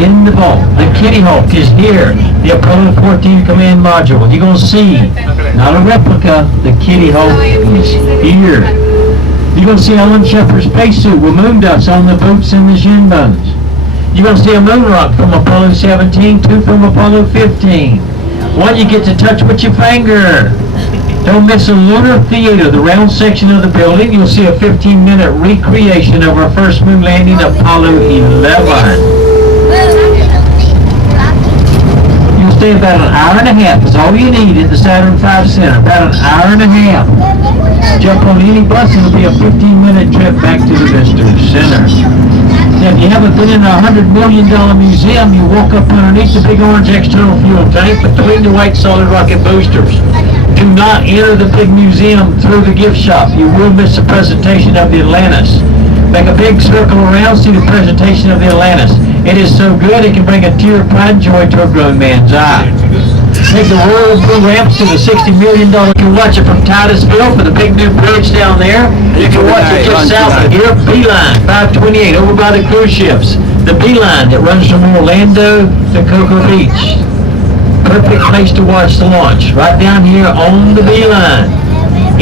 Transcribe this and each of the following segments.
in the vault. The Kitty Hawk is here. The Apollo 14 command module. You're going to see, not a replica, the Kitty Hawk is here. You're going to see Ellen Shepard's spacesuit with moon dust on the boots and the shin bones. You're going to see a moon rock from Apollo 17, two from Apollo 15. One you get to touch with your finger. Don't miss a lunar theater, the round section of the building. You'll see a 15-minute recreation of our first moon landing, Apollo 11. You'll stay about an hour and a half. That's all you need at the Saturn V Center, about an hour and a half. Jump on any bus and it'll be a 15-minute trip back to the Visitor Center. Now, if you haven't been in a $100 million museum, you walk up underneath the big orange external fuel tank between the white solid rocket boosters. Do not enter the big museum through the gift shop. You will miss the presentation of the Atlantis. Make a big circle around, see the presentation of the Atlantis. It is so good it can bring a tear of pride and joy to a grown man's eye. Take the royal blue ramps to the $60 million. You can watch it from Titusville for the big new bridge down there. You can watch it just south of here, Beeline, 528, over by the cruise ships. The Beeline that runs from Orlando to Cocoa Beach. Perfect place to watch the launch, right down here on the Beeline.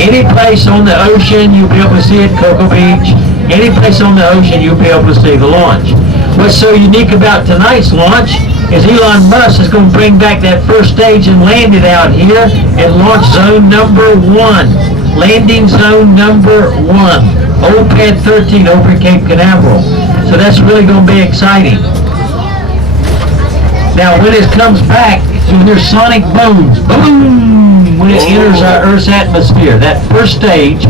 Any place on the ocean, you'll be able to see it, Cocoa Beach. Any place on the ocean, you'll be able to see the launch. What's so unique about tonight's launch is Elon Musk is going to bring back that first stage and land it out here at launch zone number 1. Landing zone number 1. Old Pad 13 over at Cape Canaveral. So that's really going to be exciting. Now when it comes back, you'll hear sonic booms. Boom! When it enters our Earth's atmosphere. That first stage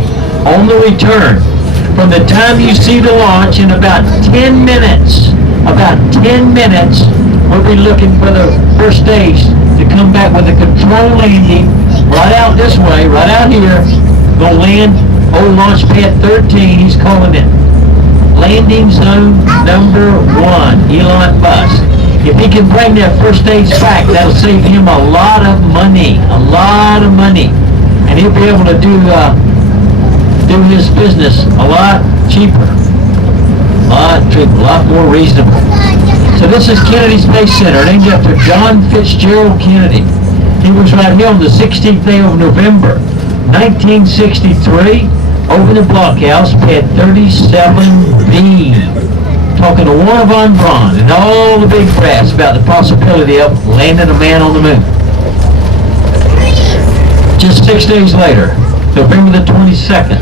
on the return. From the time you see the launch in about 10 minutes, we'll be looking for the first stage to come back with a control landing right out this way, right out here. Gonna land old launch pad 13. He's calling it landing zone number 1, Elon Musk. If he can bring that first stage back, that'll save him a lot of money, and he'll be able to do his business a lot cheaper, a lot more reasonable. So this is Kennedy Space Center, named after John Fitzgerald Kennedy. He was right here on the 16th day of November, 1963, over the blockhouse, pad 37B. Talking to Warner von Braun and all the big brass about the possibility of landing a man on the moon. Just 6 days later, November the 22nd,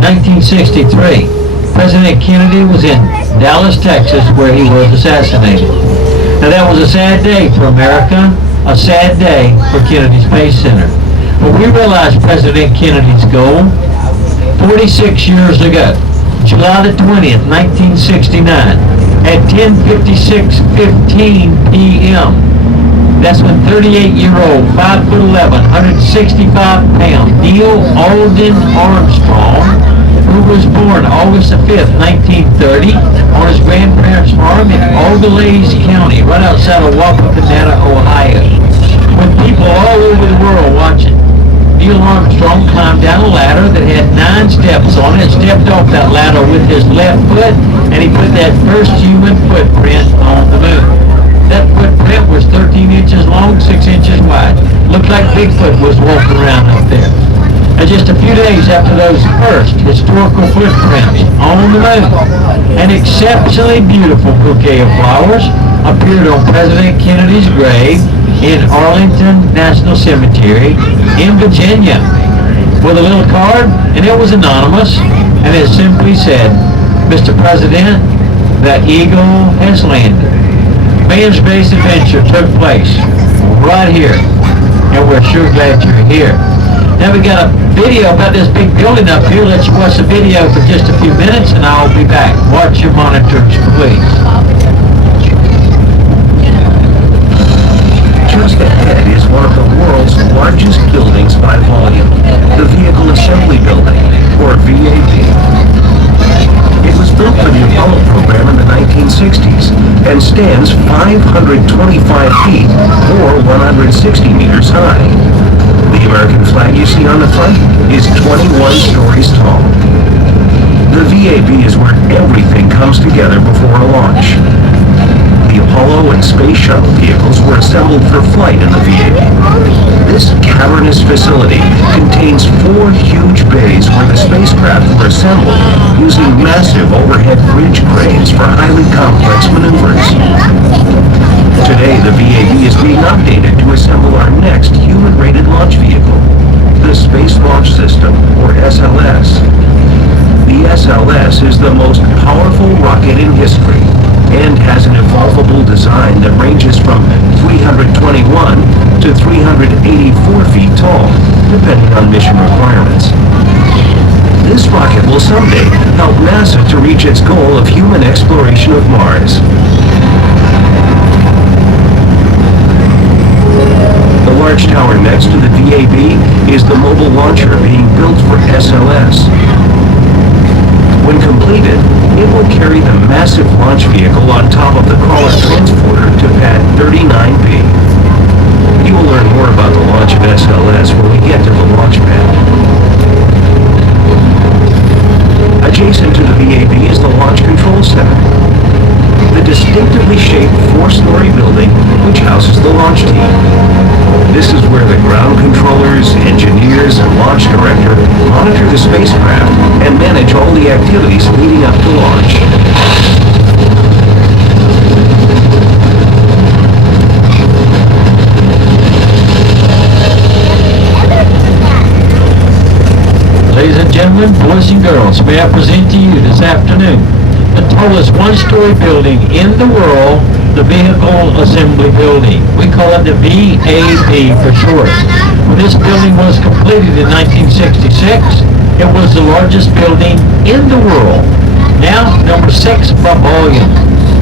1963, President Kennedy was in Dallas, Texas, where he was assassinated. Now that was a sad day for America, a sad day for Kennedy Space Center. But we realized President Kennedy's goal 46 years ago. July the 20th, 1969, at 10:56:15 p.m. That's when 38-year-old, 5'11", 165-pound Neil Alden Armstrong, who was born August the 5th, 1930, on his grandparents' farm in Augalaize County, right outside of Wapakoneta, Ohio. With people all over the world watching, Neil Armstrong climbed down a ladder that had 9 steps on it, stepped off that ladder with his left foot, and he put that first human footprint on the moon. That footprint was 13 inches long, 6 inches wide. Looked like Bigfoot was walking around up there. And just a few days after those first historical footprints on the moon, an exceptionally beautiful bouquet of flowers appeared on President Kennedy's grave in Arlington National Cemetery in Virginia, with a little card, and it was anonymous, and it simply said, "Mr. President, the Eagle has landed." Man's space adventure took place right here, and we're sure glad you're here. Now we got a video about this big building up here. Let's watch the video for just a few minutes, and I'll be back. Watch your monitors, please. Just ahead is one of the world's largest buildings by volume, the Vehicle Assembly Building, or VAB. It was built for the Apollo program in the 1960s and stands 525 feet, or 160 meters high. The American flag you see on the front is 21 stories tall. The VAB is where everything comes together before a launch. The Apollo shuttle vehicles were assembled for flight in the VAB. This cavernous facility contains 4 huge bays where the spacecraft were assembled using massive overhead bridge cranes for highly complex maneuvers. Today, the VAB is being updated to assemble our next human-rated launch vehicle, the Space Launch System, or SLS. The SLS is the most powerful rocket in history and has an evolvable design that ranges from 321 to 384 feet tall, depending on mission requirements. This rocket will someday help NASA to reach its goal of human exploration of Mars. The large tower next to the VAB is the mobile launcher being built for SLS. When completed, it will carry the massive launch vehicle on top of the crawler transporter to pad 39B. You will learn more about the launch of SLS when we get to the launch pad. Adjacent to the VAB is the Launch Control Center, the distinctively shaped 4-story building which houses the launch team. This is where the ground controllers, engineers, and launch director monitor the spacecraft and manage all the activities leading up to launch. Ladies and gentlemen, boys and girls, may I present to you this afternoon the tallest 1-story building in the world, the Vehicle Assembly Building. We call it the VAB for short. When this building was completed in 1966, it was the largest building in the world. Now, number 6 by volume.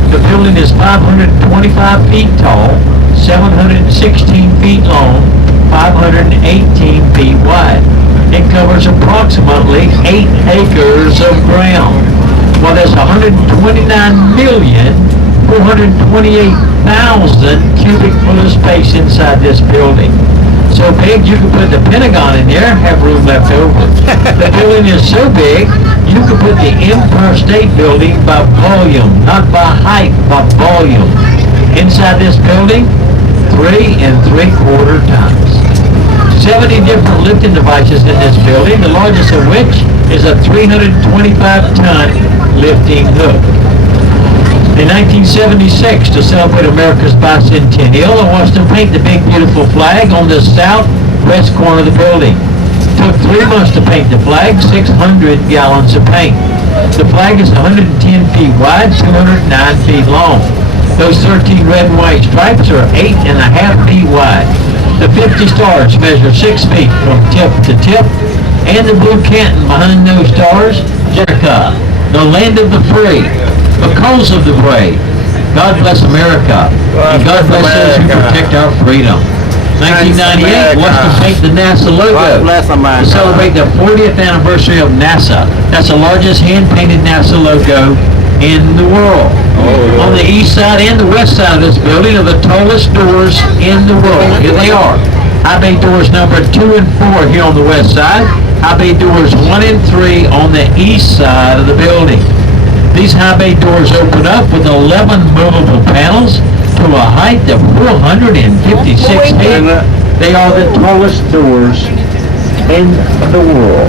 The building is 525 feet tall, 716 feet long, 518 feet wide. It covers approximately 8 acres of ground. Well, there's 129,428,000 cubic foot of space inside this building. So big you could put the Pentagon in there, have room left over. The building is so big, you could put the Empire State Building by volume, not by height, by volume. Inside this building, 3 3/4 tons. 70 different lifting devices in this building, the largest of which is a 325-ton lifting hook. In 1976, to celebrate America's bicentennial, I watched them paint the big beautiful flag on the southwest corner of the building. It took 3 months to paint the flag, 600 gallons of paint. The flag is 110 feet wide, 209 feet long. Those 13 red and white stripes are 8.5 feet wide. The 50 stars measure 6 feet from tip to tip, and the blue canton behind those stars, America, the land of the free, because of the brave. God bless America, and God bless those who protect our freedom. 1998 was to paint the NASA logo to celebrate the 40th anniversary of NASA. That's the largest hand-painted NASA logo in the world. On the east side and the west side of this building are the tallest doors in the world. Here they are. High bay doors number 2 and 4 here on the west side. High bay doors 1 and 3 on the east side of the building. These high bay doors open up with 11 movable panels to a height of 456 feet. They are the tallest doors in the world.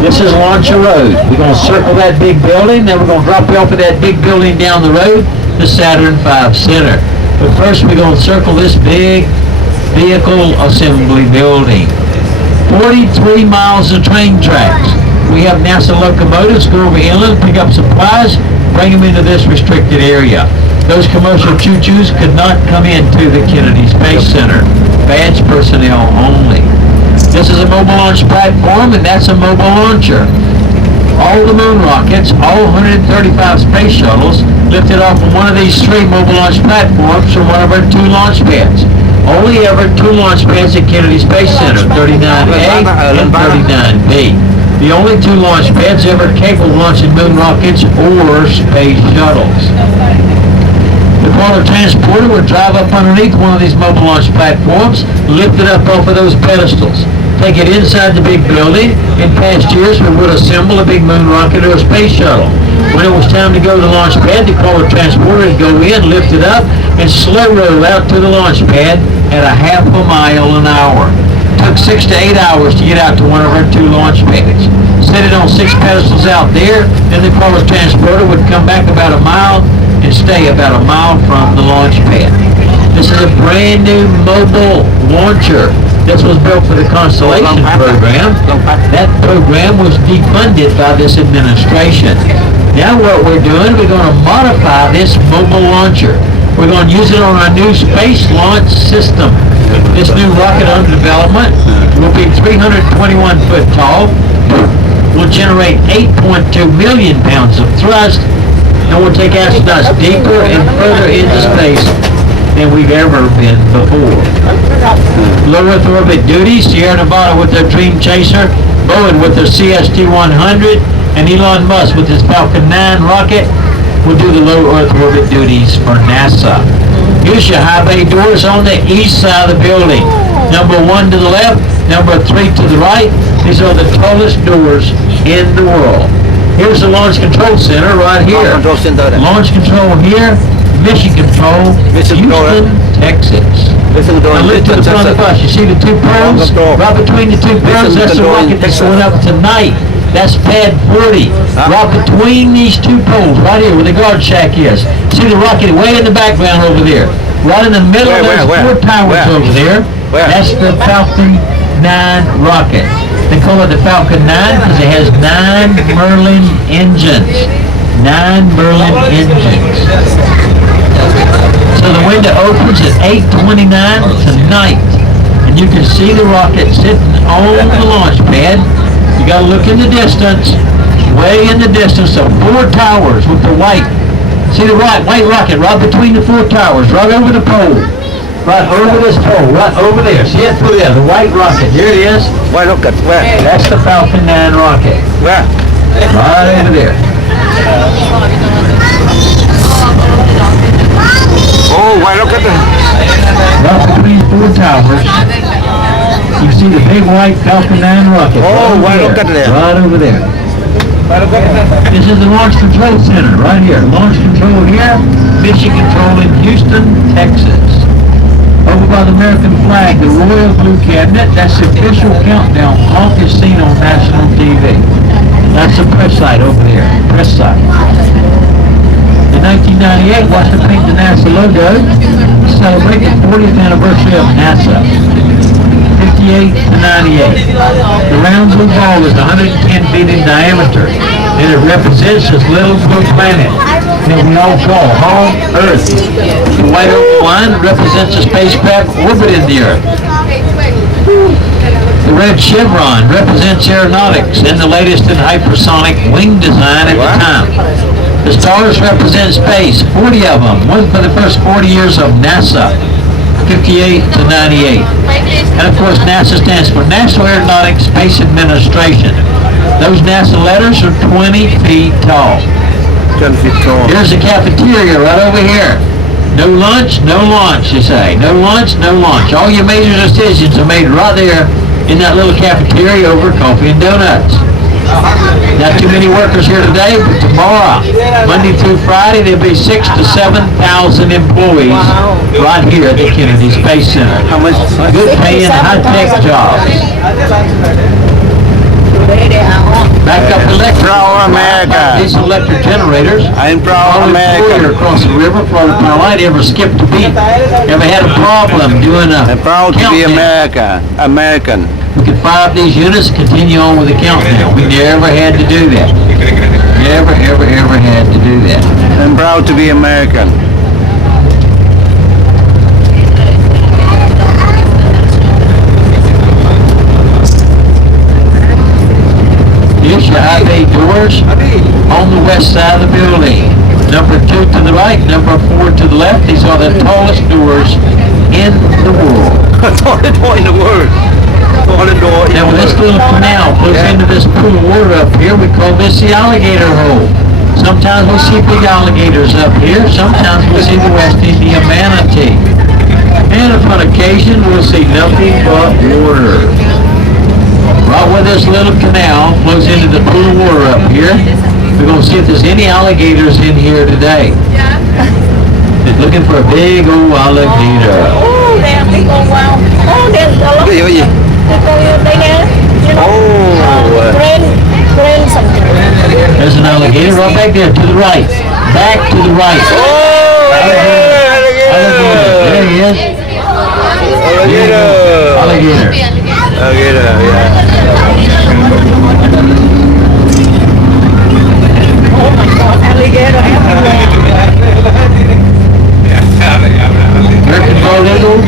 This is Launcher Road. We're going to circle that big building, then we're going to drop you off at that big building down the road, the Saturn V Center. But first we're going to circle this big vehicle assembly building. 43 miles of train tracks. We have NASA locomotives go over inland, pick up supplies, bring them into this restricted area. Those commercial choo-choos could not come into the Kennedy Space Center. Badge personnel only. This is a mobile launch platform, and that's a mobile launcher. All the moon rockets, all 135 space shuttles, lifted off from one of these 3 mobile launch platforms from one of our 2 launch pads. Only ever 2 launch pads at Kennedy Space Center, 39A and 39B. The only 2 launch pads ever capable of launching moon rockets or space shuttles. The crawler transporter would drive up underneath one of these mobile launch platforms, lift it up off of those pedestals, take it inside the big building. In past years, we would assemble a big moon rocket or a space shuttle. When it was time to go to the launch pad, the crawler transporter would go in, lift it up, and slow roll out to the launch pad at a half a mile an hour. Took 6 to 8 hours to get out to one of our 2 launch pads. Set it on 6 pedestals out there, then the power transporter would come back about a mile and stay about a mile from the launch pad. This is a brand new mobile launcher. This was built for the Constellation program. That program was defunded by this administration. Now what we're doing, we're going to modify this mobile launcher. We're going to use it on our new space launch system. This new rocket under development will be 321 foot tall, will generate 8.2 million pounds of thrust, and will take astronauts deeper and further into space than we've ever been before. Low Earth orbit duties, Sierra Nevada with their Dream Chaser, Boeing with their CST-100, and Elon Musk with his Falcon 9 rocket will do the low Earth orbit duties for NASA. Here's your high bay doors on the east side of the building. Number 1 to the left, number 3 to the right. These are the tallest doors in the world. Here's the Launch Control Center right here. Launch Control here, Mission Control, Houston, Texas. Now look to the front of the bus. You see the 2 poles? Right between the 2 poles, that's the rocket that's going up tonight. That's pad 40. Right between these 2 poles, right here where the guard shack is. See the rocket way in the background over there. Right in the middle of those 4 towers over there. That's the Falcon 9 rocket. They call it the Falcon 9 because it has 9 Merlin engines. 9 Merlin engines. So the window opens at 8:29 tonight. And you can see the rocket sitting on the launch pad. You gotta look in the distance, way in the distance of 4 towers with the white. See the white rocket right between the 4 towers, right over the pole. Right over this pole, right over there. See it through there, the white rocket. Here it is. Why look at where? That's the Falcon 9 rocket. Where? Right over there. Oh, why look at the... Right between 4 towers. You see the big white Falcon 9 rocket. Oh, right look at there. Right over there. This is the Launch Control Center right here. Launch Control here, Mission Control in Houston, Texas. Over by the American flag, the Royal Blue Cabinet, that's the official countdown clock is seen on national TV. That's the press site over there, press site. In 1998, Washington paint the NASA logo to celebrate the 40th anniversary of NASA. 58 to 98. The round blue ball is 110 feet in diameter, and it represents this little blue planet that we all call home Earth. The white oval line represents a spacecraft orbiting the Earth. The red chevron represents aeronautics and the latest in hypersonic wing design at the time. The stars represent space, 40 of them, one for the first 40 years of NASA. 58 to 98. And of course NASA stands for National Aeronautics Space Administration. Those NASA letters are 20 feet tall. 10 feet tall. Here's the cafeteria right over here. No lunch, no launch, you say. No lunch, no launch. All your major decisions are made right there in that little cafeteria over coffee and donuts. Not too many workers here today, but tomorrow, Monday through Friday, there'll be 6,000 to 7,000 employees right here at the Kennedy Space Center. Good paying, high-tech jobs. Backup electric. Proud America. These electric generators. I'm proud America. Across the river, Florida Power ever skipped a beat? Ever had a problem doing a I'm proud to be American. We could fire up these units and continue on with the countdown. We never had to do that. Never, ever, ever had to do that. I'm proud to be American. Here's your high bay doors on the west side of the building. Number 2 to the right, number 4 to the left. These are the tallest doors in the world. Tallest door in the world. Now when this little canal flows into this pool of water up here, we call this the alligator hole. Sometimes we see big alligators up here, sometimes we see the West Indian manatee. And upon occasion we'll see nothing but water. Right where this little canal flows into the pool of water up here, we're going to see if there's any alligators in here today. Looking for a big old alligator. Oh, damn, big old wow. Oh, there's a lot. Cái gì? Đây nè. You know, grain something. There's an alligator right back there to the right. Back to the right. Alligator. There he is. Alligator. Alligator, yeah. Oh my God, alligator everywhere. American bald eagle,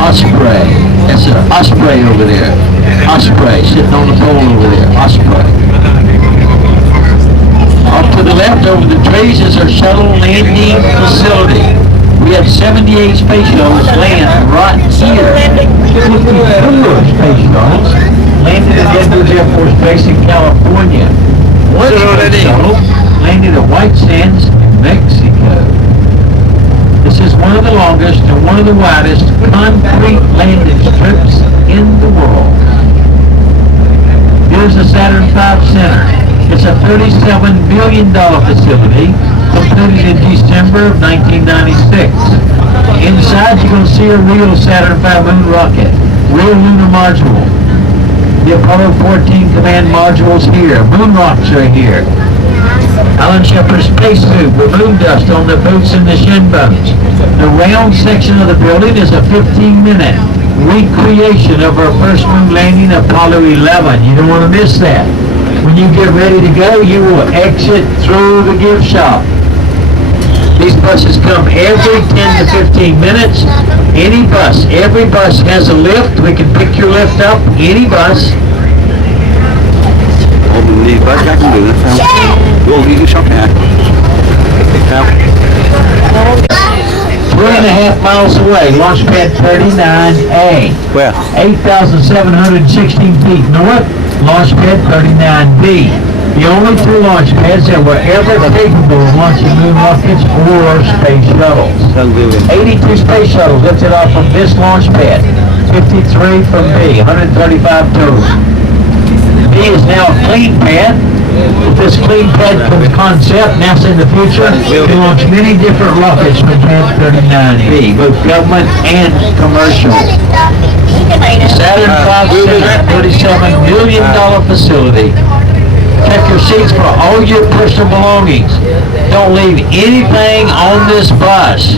osprey. That's an osprey over there. Osprey sitting on the pole over there. Osprey. Off to the left over the trees is our shuttle landing facility. We have 78 space shuttles land right here. 54 space shuttles landed at Edwards Air Force Base in California. One space shuttle landed at White Sands, New Mexico. This is one of the longest and one of the widest concrete landing strips in the world. Here's the Saturn V Center. It's a $37 billion facility completed in December of 1996. Inside you're going to see a real Saturn V moon rocket, real lunar module. The Apollo 14 command module's here. Moon rocks are here. Alan Shepard's spacesuit with moon dust on the boots and the shin bones. The round section of the building is a 15-minute recreation of our first moon landing, Apollo 11. You don't want to miss that. When you get ready to go, you will exit through the gift shop. These buses come every 10 to 15 minutes. Any bus, every bus has a lift. We can pick your lift up, any bus. Ủa mình đi bớt các cũng được sao? Vô cái shop nè. Sao? 3.5 miles away, launch pad 39A. Where? 8,716 feet north, launch pad 39B. The only two launch pads that were ever capable of launching moon rockets or space shuttles. 82 space shuttles lifted off from this launch pad, 53 from B, 135 total. B is now a clean pad. With this clean pad concept, NASA in the future will launch many different rockets from pad 39B, both government and commercial. Saturn V Center, $37 million facility. Check your seats for all your personal belongings. Don't leave anything on this bus.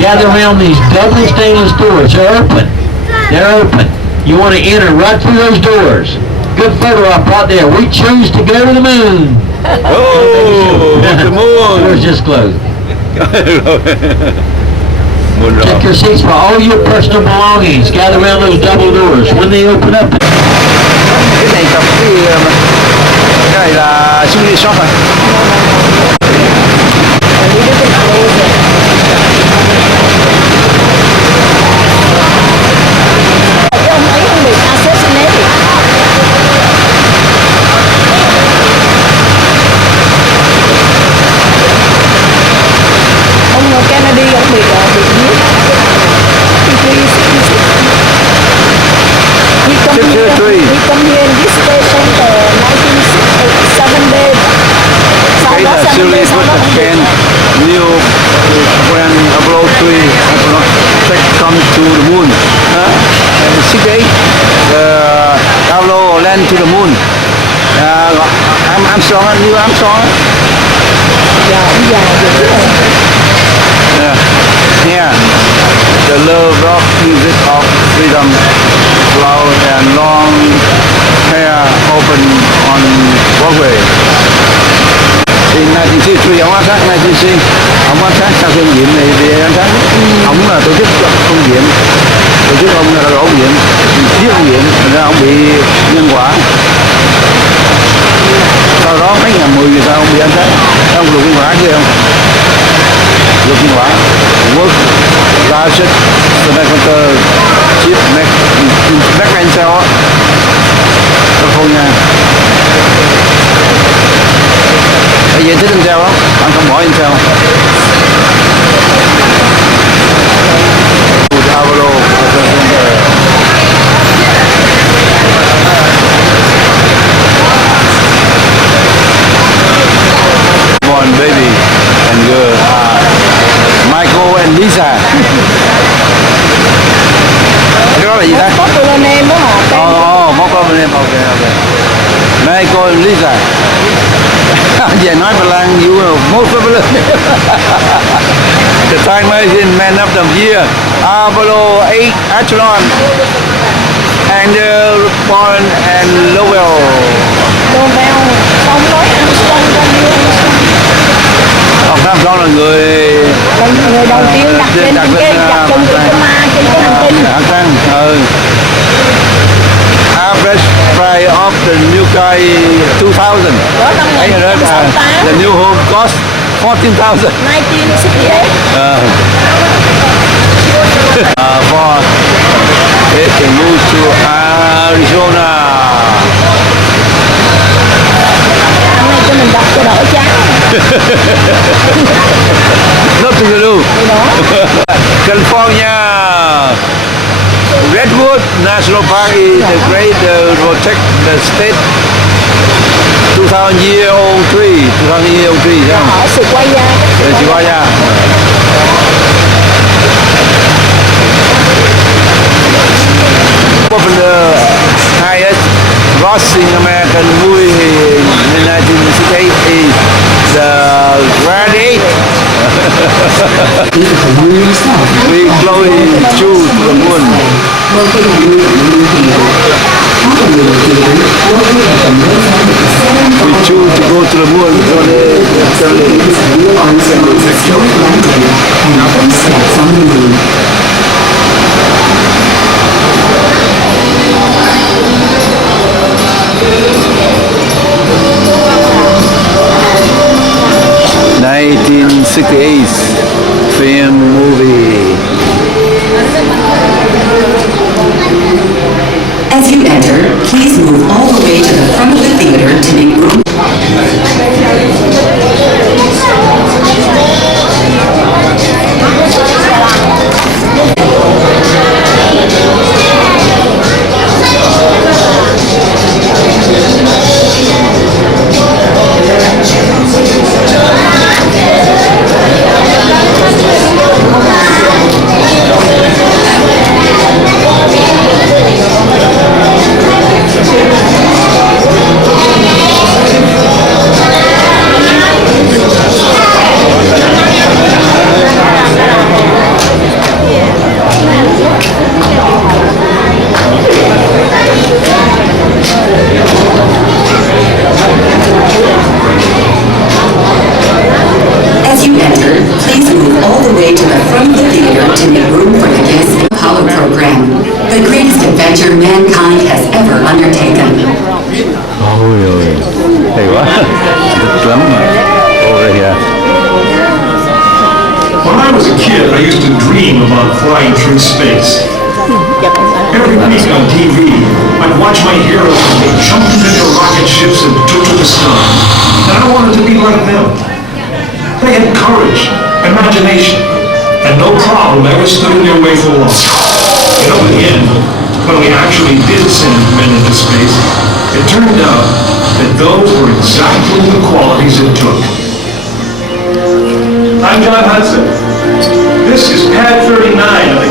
Gather around these double stainless doors. They're open. They're open. You want to enter right through those doors. Good photo op right there. We choose to go to the moon. Oh, the moon. Doors just closed. Moon Check rock. your seats for all your personal belongings. Gather around those double doors. When they open up, Cái này gặp cái này là souvenir shop à? Ông ấy không bị assassinated. Ông Kennedy ông bị giết. He come here in this station 1967 days. Sau Cái đó là 7 siêu days sau with đó the ông bị can new when Apollo 3 take come to the moon. And 6 days Apollo land to the moon. Armstrong, Neil Armstrong. già dữ rồi. Yeah. Yeah. The love rock music of freedom, loud and long hair open on Broadway. In 1963, ông ám sát 1963, ông ám sát sau khi ông nhiệm này thì ám sát, ông là tổ chức ông nhiệm, tổ chức ông là ông nhiệm, giết ông nhiệm, thành ra ông bị nhân quả. Sau đó mấy ngày 10 sau ông bị ám sát, ông lục nhân quả kia không? Lục nhân quả, work largest semiconductor chip back Intel á, California. Tại vì thích Intel lắm, anh không bỏ Intel. Apollo born baby and girl are Lisa. Cái đó là gì ta? Popular name đó hả? Popular name, ok. May call Lisa. Về nói Ba Lan you know, most popular. The Time Magazine Man of the Year, Apollo 8 astronaut, and Paul and Lowell. Nobel, không nói Armstrong bao nhiêu. Ông Armstrong là người Đầu tiên đặt chân trên cái hành tinh. Average price of the new guy 2000. Đó năm 1968. The new home cost 14,000. 1968. For it can move to Arizona. Năm nay cho mình đọc cho đỡ chán. Nothing to do. California. Redwood National Park is the great protect the state 2,000-year-old tree. 2,000-year-old tree. Ở Sequoia. Sequoia. Popular highest grossing American movie in 1968 is The Gladiator. We slowly choose the moon. We choose to go to the moon for the 1968 film movie. As you enter, please move all the way to the front of the theater to make room.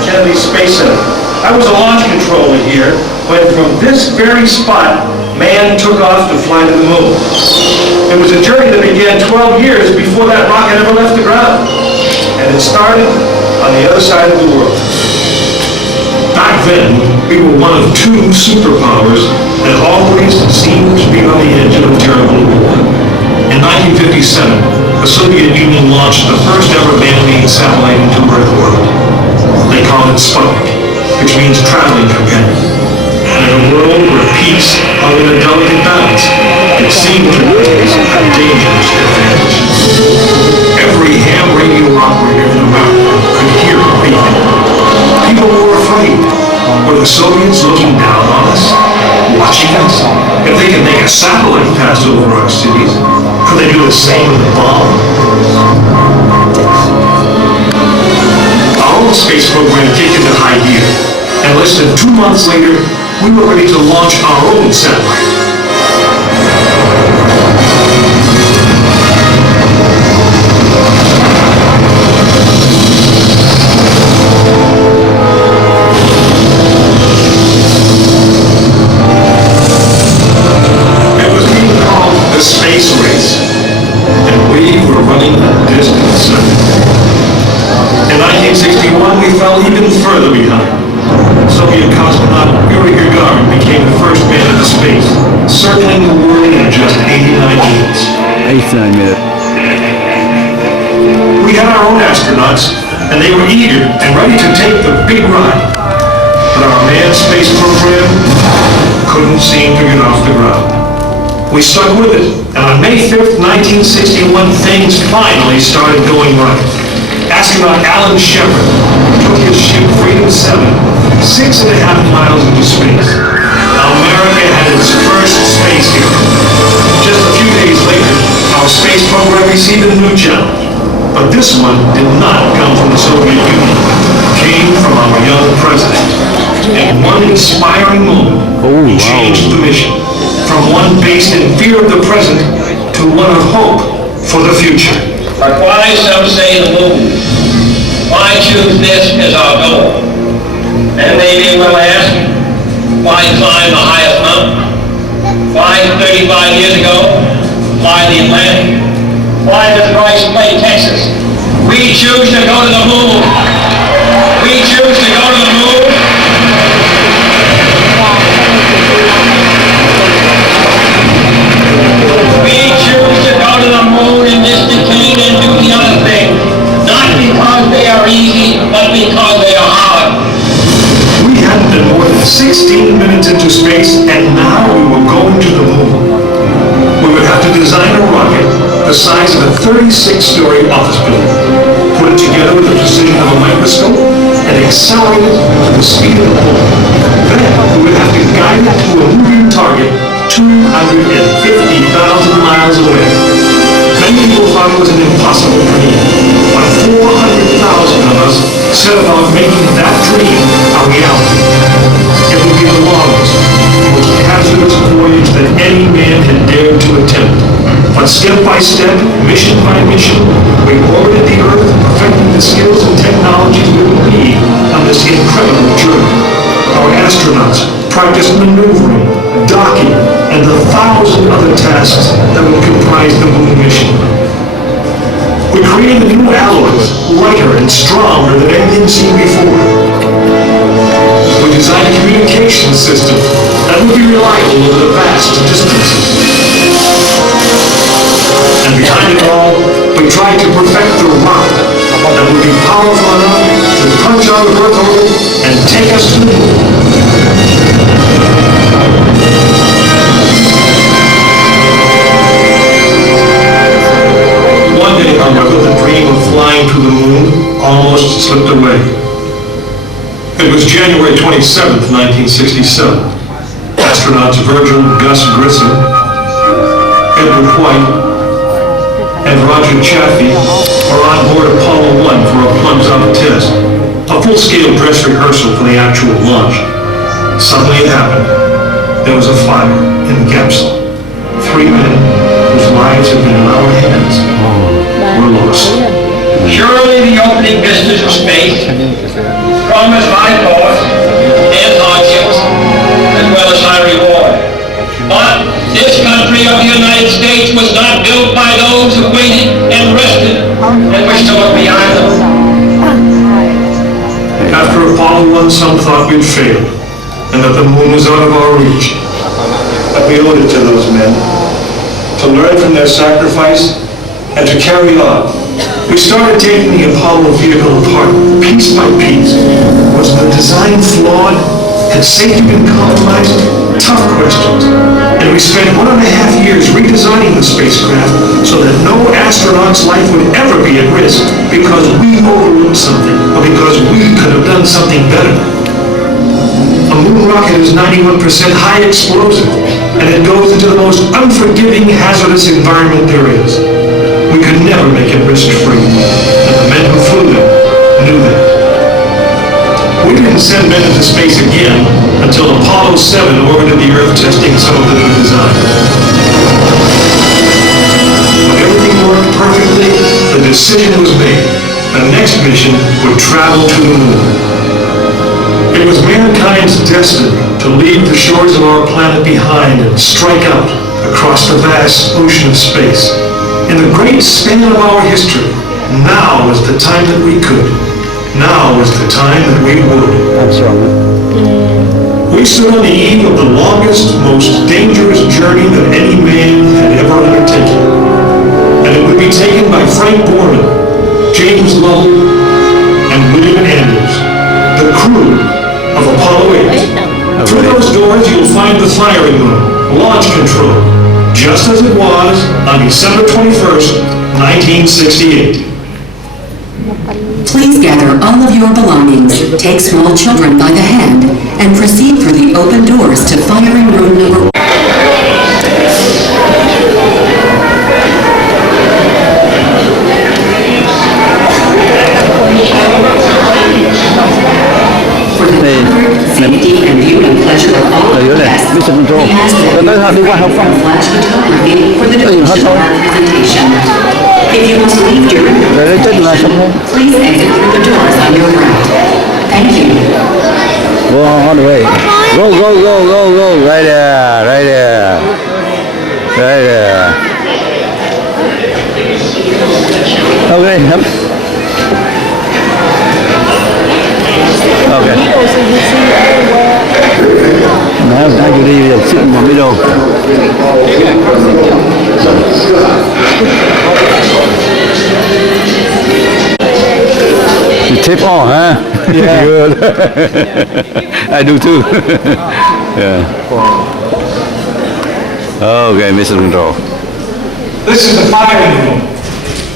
Kennedy Space Center. I was a launch controller here when from this very spot, man took off to fly to the moon. It was a journey that began 12 years before that rocket ever left the ground. And it started on the other side of the world. Back then, we were one of two superpowers that always seemed to be on the edge of a terrible war. In 1957, the Soviet Union launched the first ever man-made satellite into Earth orbit. They called it Sputnik, which means traveling companion. And in a world where peace hung in a delicate balance, it seemed to raise a dangerous advantage. Every ham radio operator in America could hear it beeping. People were afraid. Were the Soviets looking down on us? Watching us? If they could make a satellite pass over our cities, could they do the same with a bomb? Our own space program kicked into high gear, and less than 2 months later, we were ready to launch our own satellite. 1961, we fell even further behind. Soviet cosmonaut Yuri Gagarin became the first man into space, circling the world in just 89 minutes. 89 minutes. We had our own astronauts, and they were eager and ready to take the big ride. But our manned space program couldn't seem to get off the ground. We stuck with it, and on May 5th, 1961, things finally started going right. Astronaut Alan Shepard took his ship Freedom 7 6.5 miles into space. America had its first space hero. Just a few days later, our space program received a new challenge. But this one did not come from the Soviet Union. It came from our young president. And one inspiring moment, he changed the mission. From one based in fear of the present to one of hope for the future. But why, some say, the moon? Why choose this as our goal? And maybe we'll ask, why climb the highest mountain? Why 35 years ago? Why the Atlantic? Why does Rice play Texas? We choose to go to the moon. We choose to go to the moon. We choose to go to the moon in this decade and do the other thing. Not because they are easy, but because they are hard. We hadn't been more than 16 minutes into space, and now we were going to the moon. We would have to design a rocket the size of a 36-story office building, put it together with the precision of a microscope, and accelerate it to the speed of the moon. Then we would have to guide it to a moving target 250,000 miles away. Many people thought it was an impossible dream, but 400,000 of us set about making that dream a reality. It would be the longest, most hazardous voyage that any man had dared to attempt. But step by step, mission by mission, we orbited the Earth, perfecting the skills and technologies we would need on this incredible journey. Our astronauts practiced maneuvering, docking, and the 1,000 other tasks that would comprise the moon mission. We created new alloys, lighter and stronger than anything seen before. We designed a communication system that would be reliable over the vast distances. And behind it all, we tried to perfect the rocket that would be powerful enough to punch out of Earth orbit and take us to the moon. One day, however, the dream of flying to the moon almost slipped away. It was January 27th, 1967. Astronauts Virgil Gus Grissom, Edward White, and Roger Chaffee were on board Apollo 1 for a plumbs-up test, a full-scale dress rehearsal for the actual launch. Suddenly it happened. There was a fire in the capsule. 3 men whose lives had been in our hands were lost. Surely the opening vistas of space promise high cost and hardships, as well as high reward. But this country of the United States was not built by those who waited and rested and wished to look behind them. After Apollo 1, some thought we'd failed, and that the moon was out of our reach. But we owed it to those men to learn from their sacrifice and to carry on. We started taking the Apollo vehicle apart, piece by piece. Was the design flawed? Had safety been compromised? Tough questions. And we spent 1.5 years redesigning the spacecraft so that no astronaut's life would ever be at risk because we overlooked something, or because we could have done something better. A moon rocket is 91% high explosive, and it goes into the most unforgiving, hazardous environment there is. We could never make it risk-free, and the men who flew them knew that. We didn't send men into space again until Apollo 7 orbited the Earth testing some of the new designs. When everything worked perfectly, the decision was made. The next mission would travel to the moon. It was mankind's destiny to leave the shores of our planet behind and strike out across the vast ocean of space. In the great span of our history, now was the time that we could. Now is the time that we would. We stood on the eve of the longest, most dangerous journey that any man had ever undertaken. And it would be taken by Frank Borman, James Lovell, and William Anders, the crew of Apollo 8. Through those doors you'll find the firing room, launch control, just as it was on December 21st, 1968. Please gather all of your belongings, take small children by the hand, and proceed through the open doors to firing room number 1. For the comfort, safety, and viewing pleasure of all guests, we ask that you refrain from flash photography for the duration of our presentation. If you must leave during the presentation, please exit through the doors on your right. Thank you. Go on the way. Go, go, go, go, go. Right there, right there. Right there. Okay, yep. Okay. Now you đi được sit in the middle. You tip on, huh? Yeah. Good. I do too. Yeah. Okay, Mr. Control. This is the firing room.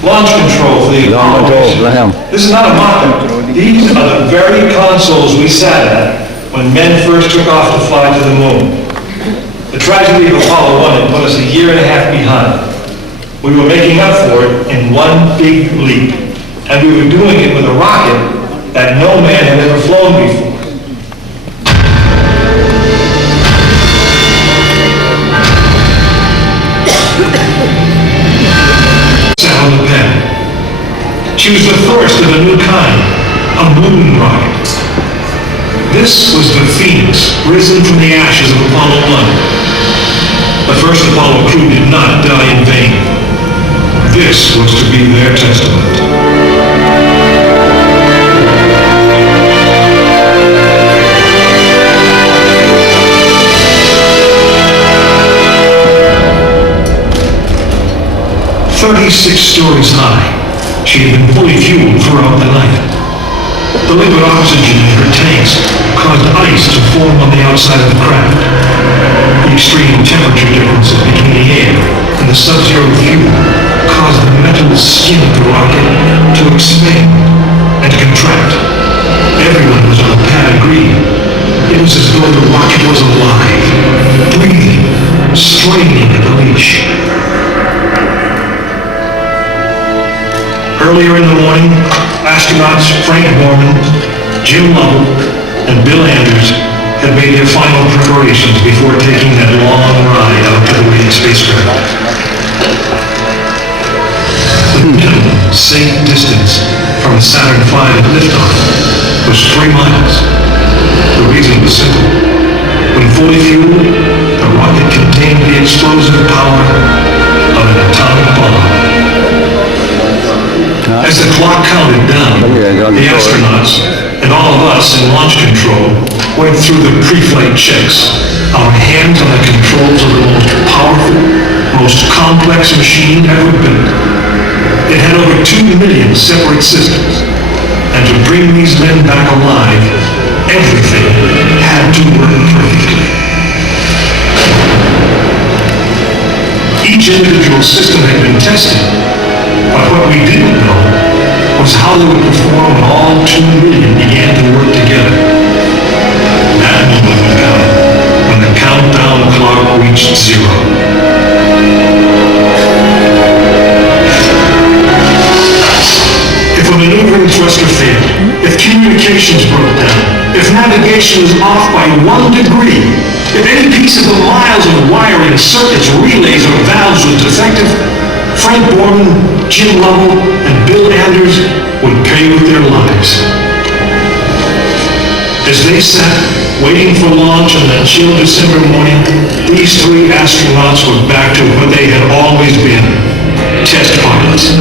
Launch control for the Apollo mission. This is not a mock-up. These are the very consoles we sat at when men first took off to fly to the moon. The tragedy of Apollo 1 had put us a year and a half behind. We were making up for it in one big leap, and we were doing it with a rocket that no man had ever flown before. Sound the pen. She was the first of a new kind, a moon rocket. This was the Phoenix, risen from the ashes of Apollo 1. The first Apollo crew did not die in vain. This was to be their testament. Stories high. She had been fully fueled throughout the night. The liquid oxygen in her tanks caused ice to form on the outside of the craft. The extreme temperature differences between the air and the sub-zero fuel caused the metal skin of the rocket to expand and contract. Everyone was on the pad agreed. It was as though the rocket was alive, breathing, straining at the leash. Earlier in the morning, astronauts Frank Borman, Jim Lovell, and Bill Anders had made their final preparations before taking that long ride out to the waiting spacecraft. The minimum safe distance from Saturn V at liftoff was 3 miles. The reason was simple. When fully fueled, the rocket contained the explosive power of an atomic bomb. As the clock counted down, the astronauts and all of us in launch control went through the pre-flight checks. Our hands on the controls of the most powerful, most complex machine ever built. It had over 2 million separate systems. And to bring these men back alive, everything had to work perfectly. Each individual system had been tested. But what we didn't know was how they would perform when all 2 million began to work together. That moment would come when the countdown clock reached 0. If a maneuvering thruster failed, if communications broke down, if navigation was off by 1 degree, if any piece of the miles of wiring, circuits, relays, or valves was defective, Frank Borman, Jim Lovell, and Bill Anders would pay with their lives. As they sat, waiting for launch on that chill December morning, these 3 astronauts were back to what they had always been, test pilots.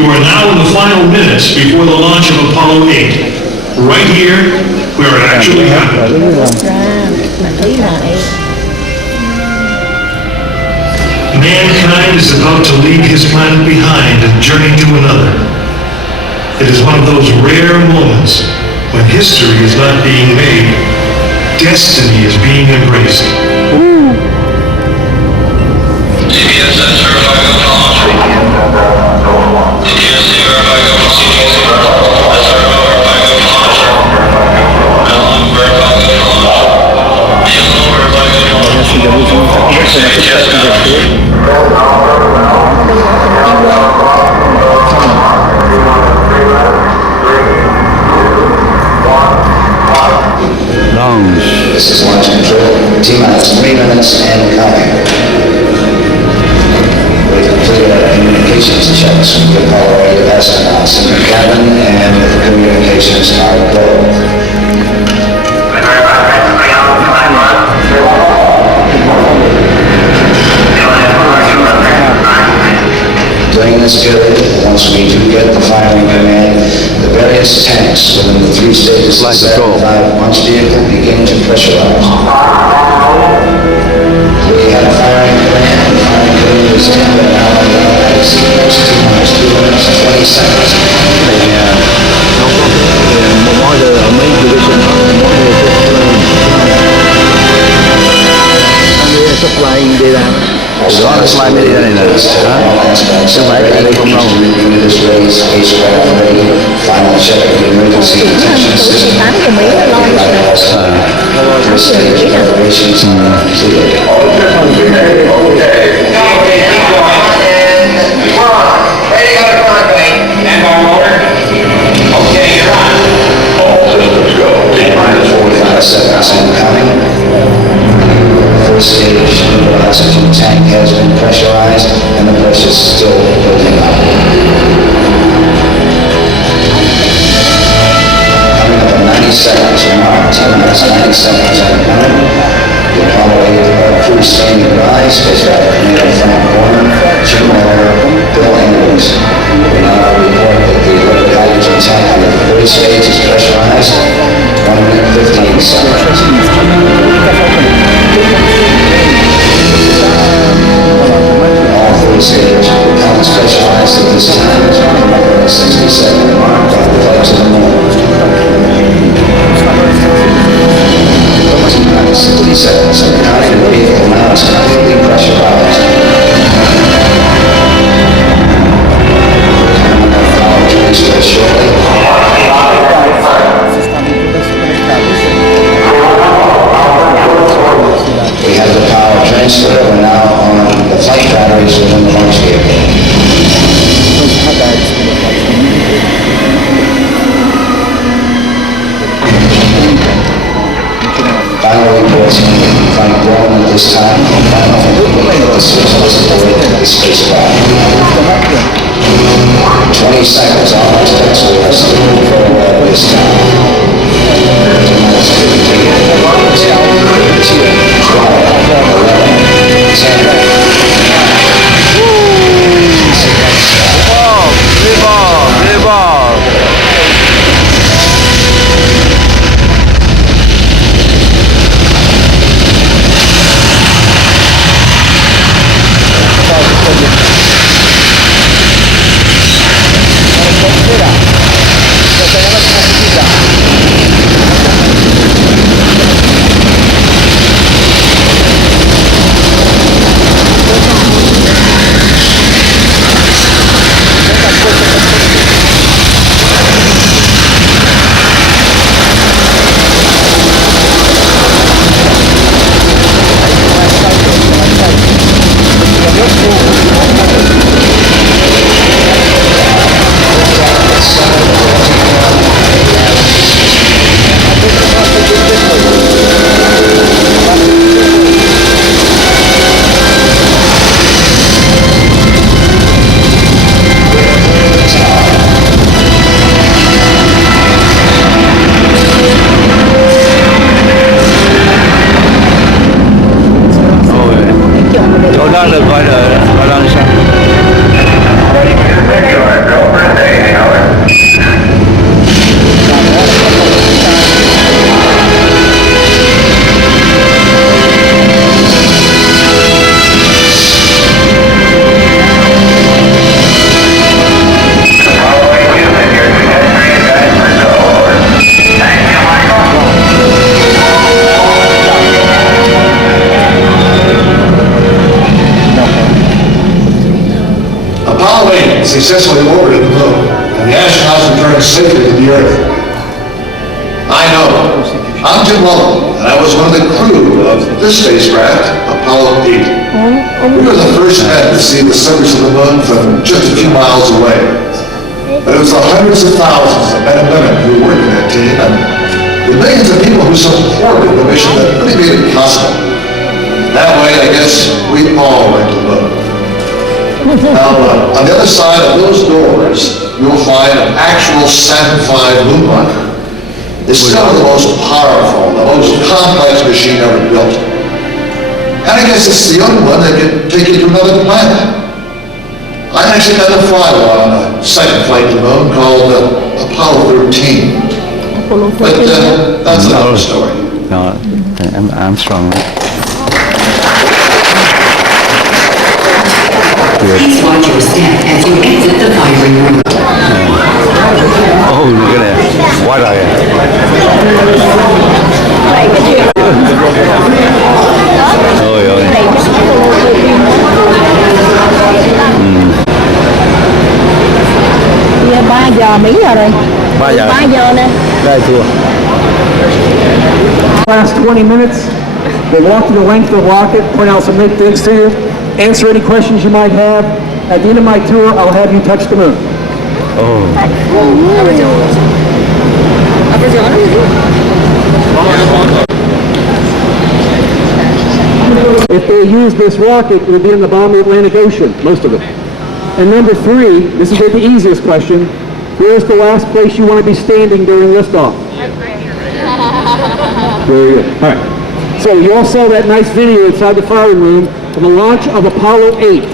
You are now in the final minutes before the launch of Apollo 8. Right here, where it actually happened. Mankind is about to leave his planet behind and journey to another. It is one of those rare moments when history is not being made, destiny is being embraced. CBS sensor, if I go to launch. CBS zero, if I go to CBS zero. SRO, if I go to launch. LM, if I go to launch. Neil, if I go to launch. This is launch control. T-minus 3 minutes and counting. We completed our communications checks with the Apollo 8 astronauts in the cabin, and the communications are go. During this period, once we do get the firing command, the various tanks within the 3 stages of the Saturn V launch vehicle begin to pressurize. We have firing command. The firing command is standing now on the United States, T-minus 2 minutes and 20 seconds. Mỗi giờ ở mấy division, mỗi người supply data. Từ đó là supply mới đi ra này nè. Chứ không phải ở đây không đâu. First stage, the oxygen tank has been pressurized and the pressure is still building up. Coming up in 90 seconds, mark 10 minutes, 90 seconds and coming. The Apollo 8 crew standing by, spacecraft commander Frank Warner, Jim Miller, Bill Andrews. We now report that the liquid hydrogen tank on the third stage is pressurized. 1 minute 15 seconds. All 3 stages become specialized at this time as the 60-second mark of the flight to the moon. 60 seconds and counting the vehicle now is completely pressurized. Power transfer shortly. We have the power transfer. We're now on the flight batteries within the launch vehicle. Final reports from Frank Warren at this time. Final conclusion the switch was deployed the spacecraft. 20 seconds on our steps. We are still in control at this time. Espera, que se llama una successfully orbited the moon, and the astronauts returned safely to the Earth. I know. I'm Jim Mullen, and I was one of the crew of this spacecraft, Apollo 8. We were the first men to see the surface of the moon from just a few miles away. But it was the hundreds of thousands of men and women who worked in that team, and the millions of people who supported the mission that really made it possible. That way, I guess, we all went to the moon. Now, on the other side of those doors, you'll find an actual Saturn V moon rocket. It's still the most powerful, the most complex machine ever built. And I guess it's the only one that can take you to another planet. I actually got to fly one on a second flight to the moon called Apollo 13. But that's another story. No, I'm strong. Please watch your step as you exit the firing room. Oh, look at that. What are you? Ôi ôi. Giờ 3 giờ mấy giờ rồi? 3 giờ. 3 giờ nè. Đây chưa? Last 20 minutes, we'll walk through the length of the rocket, point out some neat things to you, answer any questions you might have. At the end of my tour, I'll have you touch the moon. Oh. If they use this rocket, it would be in the bottom of the Atlantic Ocean, most of it. And number 3, this is the easiest question, where's the last place you want to be standing during liftoff? Very good. All right. So you all saw that nice video inside the firing room from the launch of Apollo 8.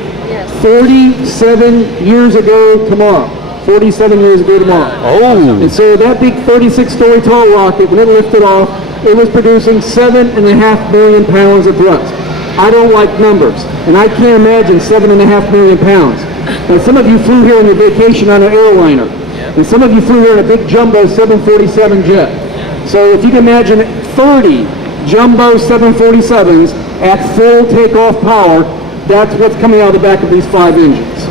47 years ago tomorrow. 47 years ago tomorrow. Oh. And so that big 36-story tall rocket, when it lifted off, it was producing 7.5 million pounds of thrust. I don't like numbers, and I can't imagine 7.5 million pounds. Now, some of you flew here on your vacation on an airliner, and some of you flew here in a big jumbo 747 jet. So if you can imagine 30 jumbo 747s at full takeoff power, that's what's coming out of the back of these 5 engines.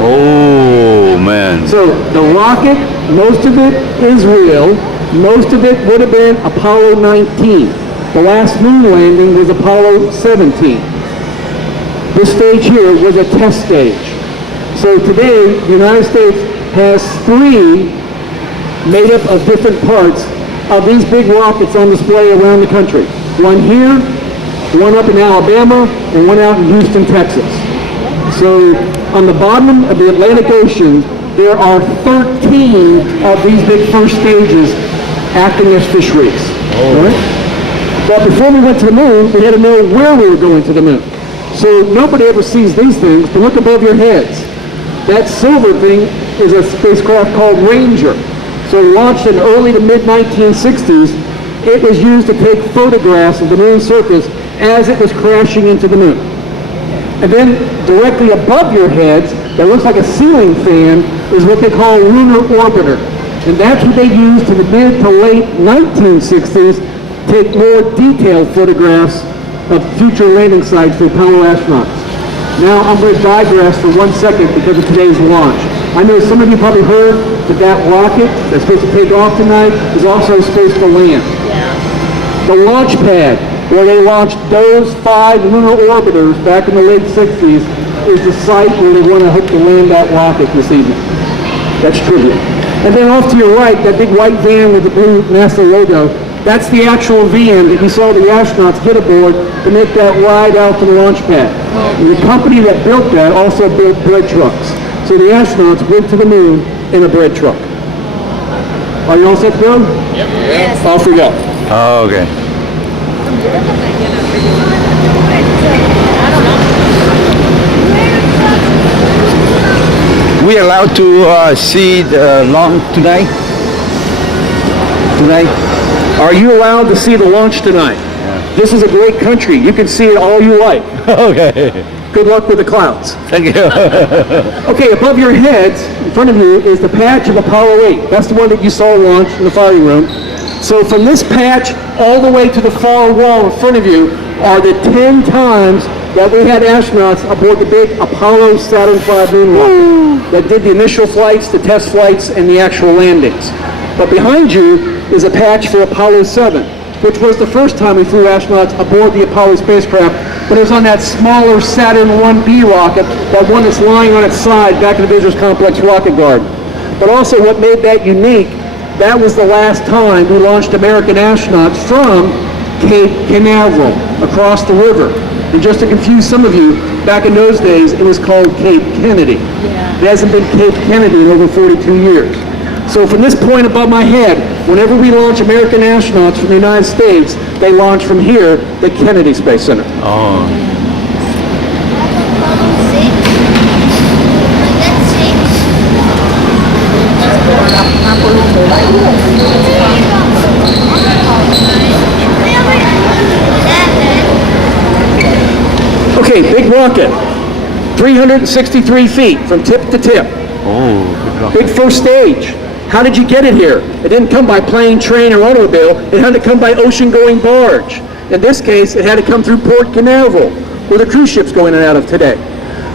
Oh, man. So the rocket, most of it is real. Most of it would have been Apollo 19. The last moon landing was Apollo 17. This stage here was a test stage. So today, the United States has 3 made up of different parts of these big rockets on display around the country. One here, one up in Alabama, and one out in Houston, Texas. So on the bottom of the Atlantic Ocean, there are 13 of these big first stages acting as fisheries. Oh. Right? But before we went to the moon, we had to know where we were going to the moon. So nobody ever sees these things, but look above your heads. That silver thing is a spacecraft called Ranger. So launched in early to mid-1960s, it was used to take photographs of the moon's surface as it was crashing into the moon. And then directly above your heads, that looks like a ceiling fan, is what they call lunar orbiter. And that's what they used to the mid to late 1960s, take more detailed photographs of future landing sites for Apollo astronauts. Now I'm going to digress for 1 second because of today's launch. I know some of you probably heard that that rocket that's supposed to take off tonight is also supposed to land. The launch pad where they launched those 5 lunar orbiters back in the late 60s is the site where they want to hope to land that rocket this evening. That's trivia. And then off to your right, that big white van with the blue NASA logo, that's the actual van that you saw the astronauts get aboard to make that ride out to the launch pad. And the company that built that also built bread trucks. So the astronauts went to the moon in a bread truck. Are you all set to go? Yep. Yes. Off we go. Oh, okay. We allowed to see the launch tonight? Are you allowed to see the launch tonight? Yeah. This is a great country. You can see it all you like. Okay. Good luck with the clouds. Thank you. Okay, above your heads, in front of you, is the patch of Apollo 8. That's the one that you saw launch in the firing room. So from this patch all the way to the far wall in front of you are the 10 times that we had astronauts aboard the big Apollo Saturn V moon rocket that did the initial flights, the test flights, and the actual landings. But behind you is a patch for Apollo 7, which was the first time we flew astronauts aboard the Apollo spacecraft, but it was on that smaller Saturn 1B rocket, that one that's lying on its side back in the Visitors Complex rocket garden. But also what made that unique, that was the last time we launched American astronauts from Cape Canaveral, across the river. And just to confuse some of you, back in those days, it was called Cape Kennedy. It hasn't been Cape Kennedy in over 42 years. So from this point above my head, whenever we launch American astronauts from the United States, they launch from here, the Kennedy Space Center. Oh. Okay, big rocket, 363 feet from tip to tip. Oh, good rocket. Big first stage. How did you get it here? It didn't come by plane, train, or automobile. It had to come by ocean-going barge. In this case, it had to come through Port Canaveral, where the cruise ships go in and out of today.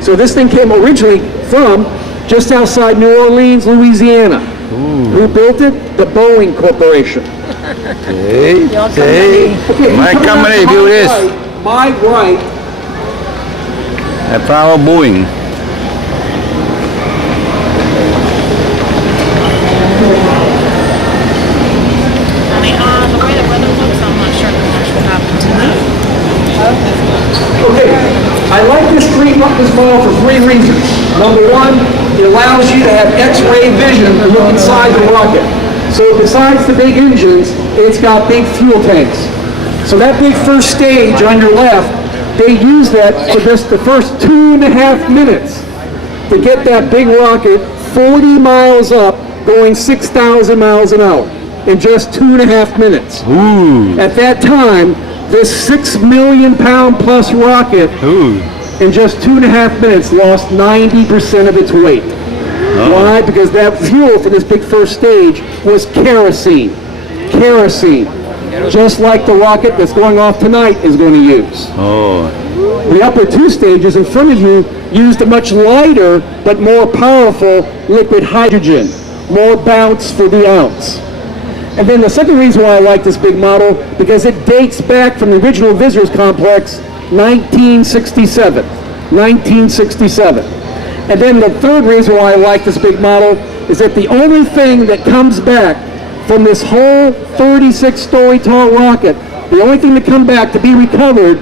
So this thing came originally from just outside New Orleans, Louisiana. Ooh. Who built it? The Boeing Corporation. Okay, my company built this. My right. A power Boeing. The way the weather looks, I'm not sure that much will happen tonight. Okay, I like this model for 3 reasons. Number one, it allows you to have X-ray vision and look inside the rocket. So besides the big engines, it's got big fuel tanks. So that big first stage on your left, they use that for just the first 2.5 minutes to get that big rocket 40 miles up, going 6,000 miles an hour in just 2.5 minutes. Ooh. At that time, this 6 million pound plus rocket in just 2.5 minutes lost 90% of its weight. Why? Because that fuel for this big first stage was kerosene. Kerosene. Just like the rocket that's going off tonight is going to use. Oh. The upper 2 stages in front of you used a much lighter but more powerful liquid hydrogen. More bounce for the ounce. And then the second reason why I like this big model, because it dates back from the original Visitors Complex, 1967. 1967. And then the third reason why I like this big model is that the only thing that comes back from this whole 36-story tall rocket, the only thing that come back to be recovered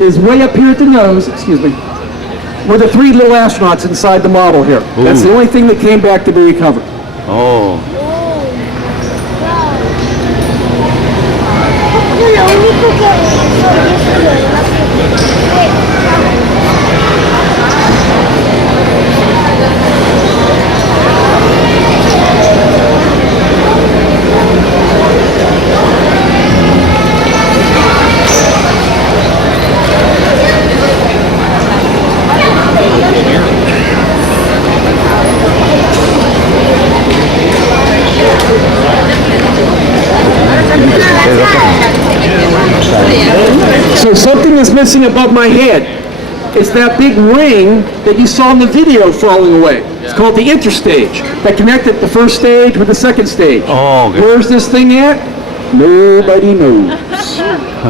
is way up here at the nose, excuse me, with the 3 little astronauts inside the model here. Ooh. That's the only thing that came back to be recovered. Oh. So something is missing above my head. It's that big ring that you saw in the video falling away. It's called the interstage that connected the first stage with the second stage. Oh, okay. Where's this thing at? Nobody knows.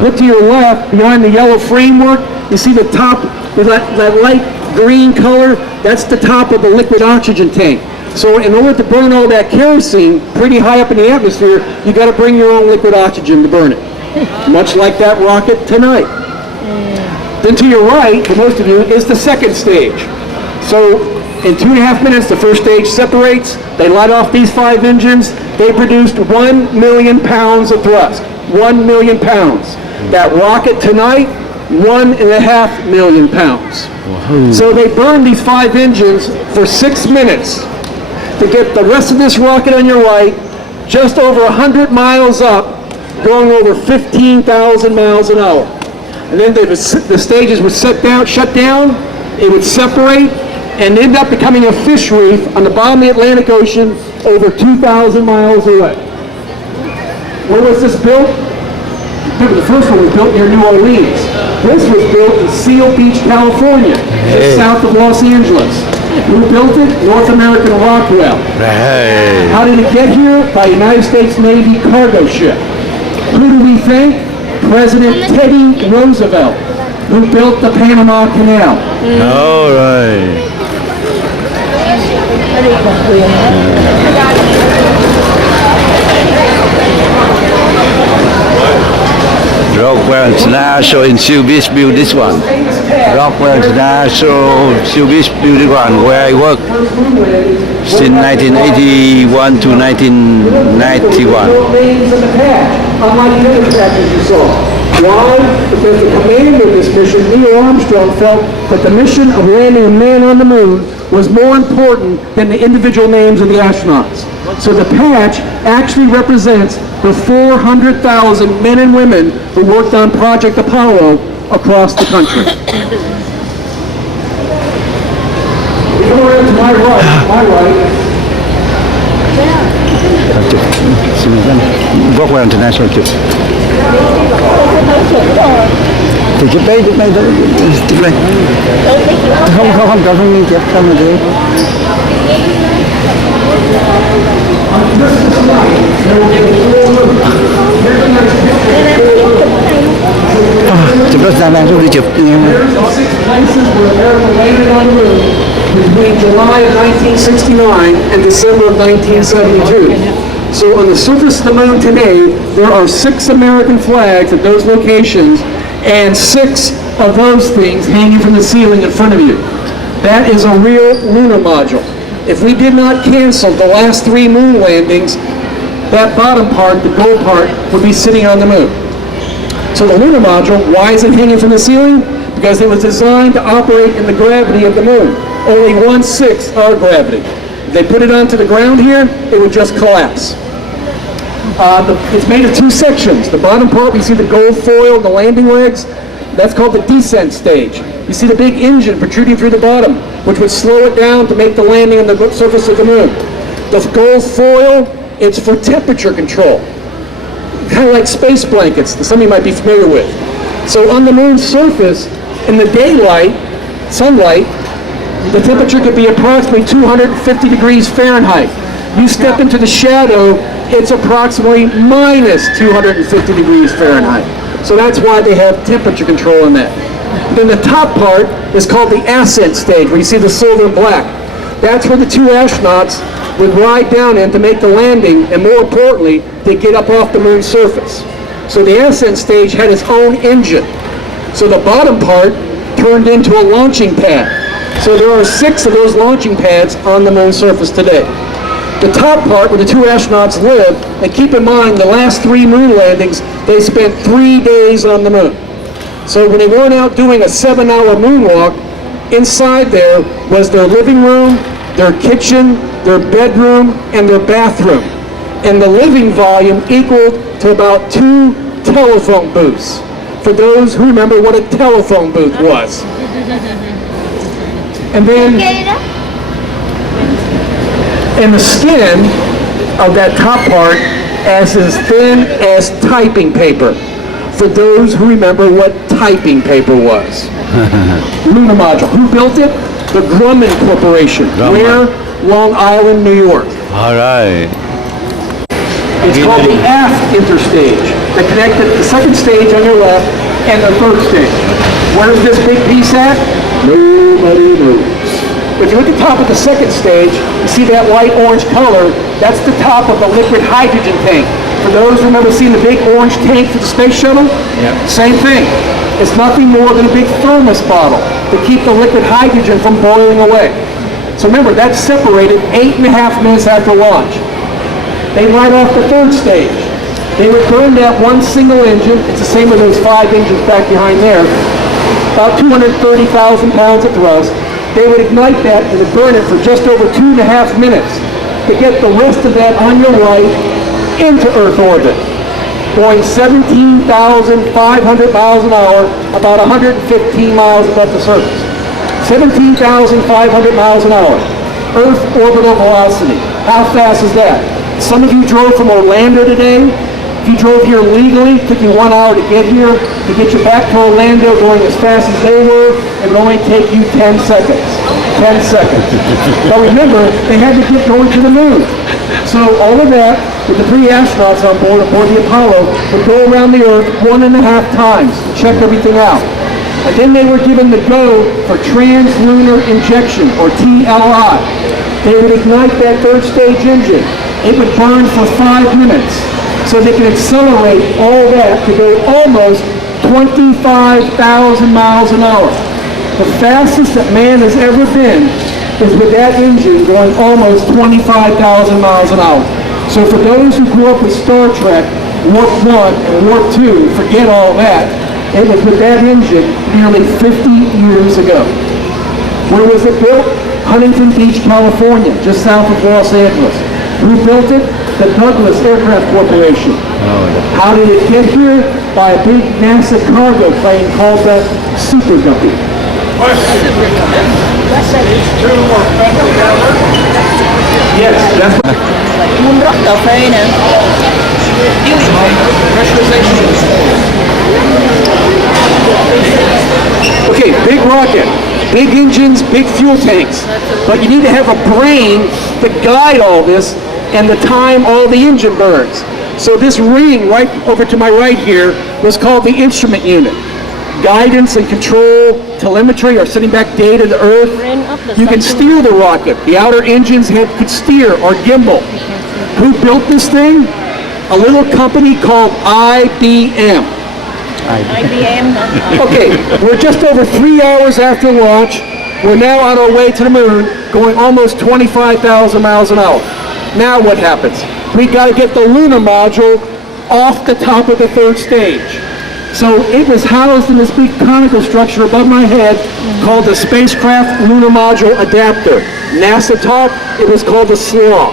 Look to your left, behind the yellow framework, you see the top, that light green color, that's the top of the liquid oxygen tank. So in order to burn all that kerosene pretty high up in the atmosphere, you got to bring your own liquid oxygen to burn it. Much like that rocket tonight. Then to your right, for most of you, is the second stage. So in 2.5 minutes, the first stage separates. They light off these 5 engines. They produced 1 million pounds of thrust. 1 million pounds. That rocket tonight, 1.5 million pounds. Wow. So they burned these 5 engines for 6 minutes to get the rest of this rocket on your right just over 100 miles up, going over 15,000 miles an hour. And then the stages would shut down, it would separate, and end up becoming a fish reef on the bottom of the Atlantic Ocean over 2,000 miles away. Where was this built? Remember, the first one was built near New Orleans. This was built in Seal Beach, California, just south of Los Angeles. Who built it? North American Rockwell. How did it get here? By United States Navy cargo ship. Who do we thank? President Teddy Roosevelt, who built the Panama Canal. All right. Rockwell International in Seal Beach built this one. Rockwell International Seal Beach built this one where I worked since 1981 to 1991. Unlike the other patches you saw. Why? Because the commander of this mission, Neil Armstrong, felt that the mission of landing a man on the moon was more important than the individual names of the astronauts. So the patch actually represents the 400,000 men and women who worked on Project Apollo across the country. We go around to my right. Rockwell International chụp. Thì chụp đây thôi, chụp đây. Không, không chụp, không là gì. Chụp rất gian nan đi chụp. Between July of 1969 and December of 1972. So on the surface of the moon today, there are 6 American flags at those locations and 6 of those things hanging from the ceiling in front of you. That is a real lunar module. If we did not cancel the last 3 moon landings, that bottom part, the gold part, would be sitting on the moon. So the lunar module, why is it hanging from the ceiling? Because it was designed to operate in the gravity of the moon. Only 1/6 our gravity. If they put it onto the ground here, it would just collapse. It's made of 2 sections. The bottom part, we see the gold foil, the landing legs. That's called the descent stage. You see the big engine protruding through the bottom, which would slow it down to make the landing on the surface of the moon. The gold foil, it's for temperature control. Kind of like space blankets that some of you might be familiar with. So on the moon's surface, in the daylight, sunlight, the temperature could be approximately 250 degrees Fahrenheit. You step into the shadow, it's approximately minus 250 degrees Fahrenheit. So that's why they have temperature control in that. Then the top part is called the ascent stage, where you see the silver and black. That's where the 2 astronauts would ride down in to make the landing, and more importantly, to get up off the moon's surface. So the ascent stage had its own engine. So the bottom part turned into a launching pad. So there are 6 of those launching pads on the moon's surface today. The top part, where the 2 astronauts live, and keep in mind the last 3 moon landings, they spent 3 days on the moon. So when they weren't out doing a 7-hour moonwalk, inside there was their living room, their kitchen, their bedroom, and their bathroom. And the living volume equaled to about 2 telephone booths, for those who remember what a telephone booth was. And then, and the skin of that top part as thin as typing paper, for those who remember what typing paper was. Lunar module. Who built it? The Grumman Corporation. Where? Long Island, New York. All right. It's called the aft interstage that connected the second stage on your left and the third stage. Where's this big piece at? Nobody knows. If you look at the top of the second stage, you see that light orange color, that's the top of the liquid hydrogen tank. For those who remember seeing the big orange tank for the space shuttle, same thing. It's nothing more than a big thermos bottle to keep the liquid hydrogen from boiling away. So remember, that's separated 8.5 minutes after launch. They light off the third stage. They would burn that one single engine. It's the same with those 5 engines back behind there. About 230,000 pounds of thrust. They would ignite that and would burn it for just over 2.5 minutes to get the rest of that on your right into Earth orbit, going 17,500 miles an hour, about 115 miles above the surface. 17,500 miles an hour, Earth orbital velocity. How fast is that? Some of you drove from Orlando today. If you drove here legally, it took you 1 hour to get here. To get you back to Orlando going as fast as they were, it would only take you 10 seconds. 10 seconds. But remember, they had to get going to the moon. So all of that, with the 3 astronauts on board the Apollo, would go around the Earth 1.5 times to check everything out. And then they were given the go for translunar injection, or TLI. They would ignite that third stage engine. It would burn for 5 minutes. So they could accelerate all that to go almost 25,000 miles an hour. The fastest that man has ever been is with that engine going almost 25,000 miles an hour. So for those who grew up with Star Trek, Warp 1 and Warp 2, forget all that. It was with that engine nearly 50 years ago. Where was it built? Huntington Beach, California, just south of Los Angeles. Who built it? The Douglas Aircraft Corporation. How did it get here? By a big NASA cargo plane called the Super Guppy. Yes, that's what... Muốn rót cà phê nè. Okay, big rocket, big engines, big fuel tanks. But you need to have a brain to guide all this and the time all the engine burns. So this ring right over to my right here was called the instrument unit. Guidance and control, telemetry, or sending back data to Earth. You can steer the rocket. The outer engines could steer or gimbal. Who built this thing? A little company called IBM. IBM. Okay, we're just over 3 hours after launch. We're now on our way to the moon, going almost 25,000 miles an hour. Now what happens? We got to get the lunar module off the top of the third stage. So it was housed in this big conical structure above my head called the Spacecraft Lunar Module Adapter. NASA talk, it was called the SLAW.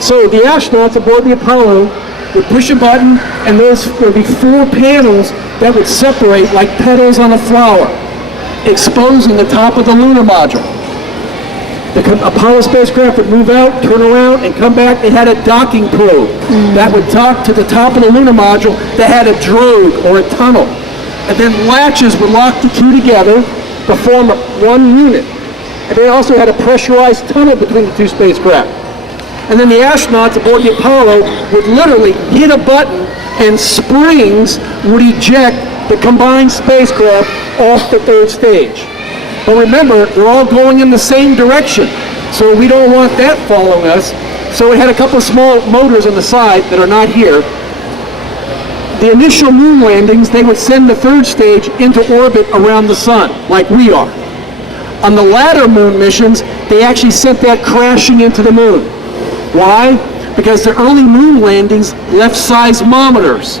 So the astronauts aboard the Apollo would push a button, and there would be 4 panels that would separate like petals on a flower, exposing the top of the lunar module. The Apollo spacecraft would move out, turn around, and come back. It had a docking probe that would dock to the top of the lunar module that had a drogue or a tunnel. And then latches would lock the two together to form one unit. And they also had a pressurized tunnel between the two spacecraft. And then the astronauts aboard the Apollo would literally hit a button and springs would eject the combined spacecraft off the third stage. But remember, they're all going in the same direction, so we don't want that following us. So it had a couple of small motors on the side that are not here. The initial moon landings, they would send the third stage into orbit around the sun, like we are. On the latter moon missions, they actually sent that crashing into the moon. Why? Because the early moon landings left seismometers.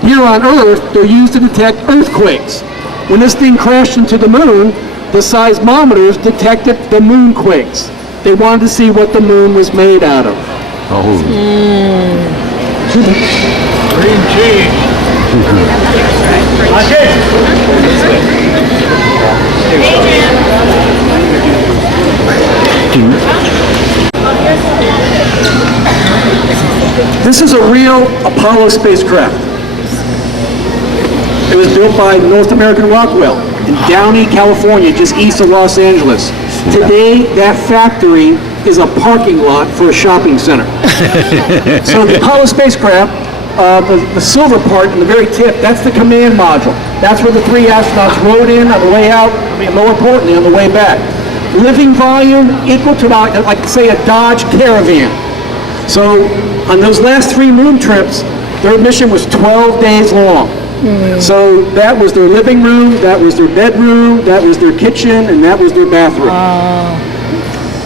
Here on Earth, they're used to detect earthquakes. When this thing crashed into the moon, the seismometers detected the moonquakes. They wanted to see what the moon was made out of. Green cheese. This is a real Apollo spacecraft. It was built by North American Rockwell in Downey, California, just east of Los Angeles. Today, that factory is a parking lot for a shopping center. So the Apollo spacecraft, the silver part in the very tip, that's the command module. That's where the 3 astronauts rode in on the way out, and more importantly, on the way back. Living volume equal to about, like say, a Dodge Caravan. So on those last 3 moon trips, their mission was 12 days long. So that was their living room, that was their bedroom, that was their kitchen, and that was their bathroom.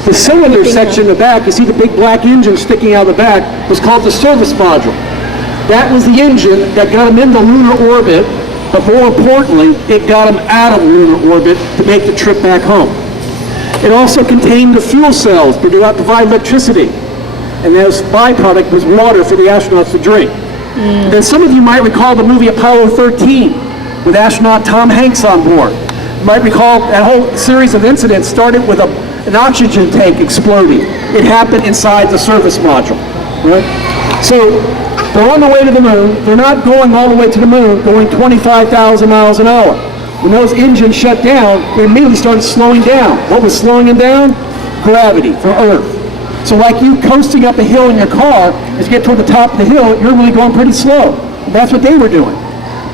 The cylinder section in the back, you see the big black engine sticking out of the back, was called the service module. That was the engine that got them into lunar orbit, but more importantly, it got them out of lunar orbit to make the trip back home. It also contained the fuel cells to provide electricity, and this byproduct was water for the astronauts to drink. Then some of you might recall the movie Apollo 13 with astronaut Tom Hanks on board. You might recall that whole series of incidents started with an oxygen tank exploding. It happened inside the service module. Right? So They're on the way to the moon. They're not going all the way to the moon, going 25,000 miles an hour. When those engines shut down, they immediately started slowing down. What was slowing them down? Gravity for Earth. So like you coasting up a hill in your car, as you get toward the top of the hill, you're really going pretty slow. That's what they were doing.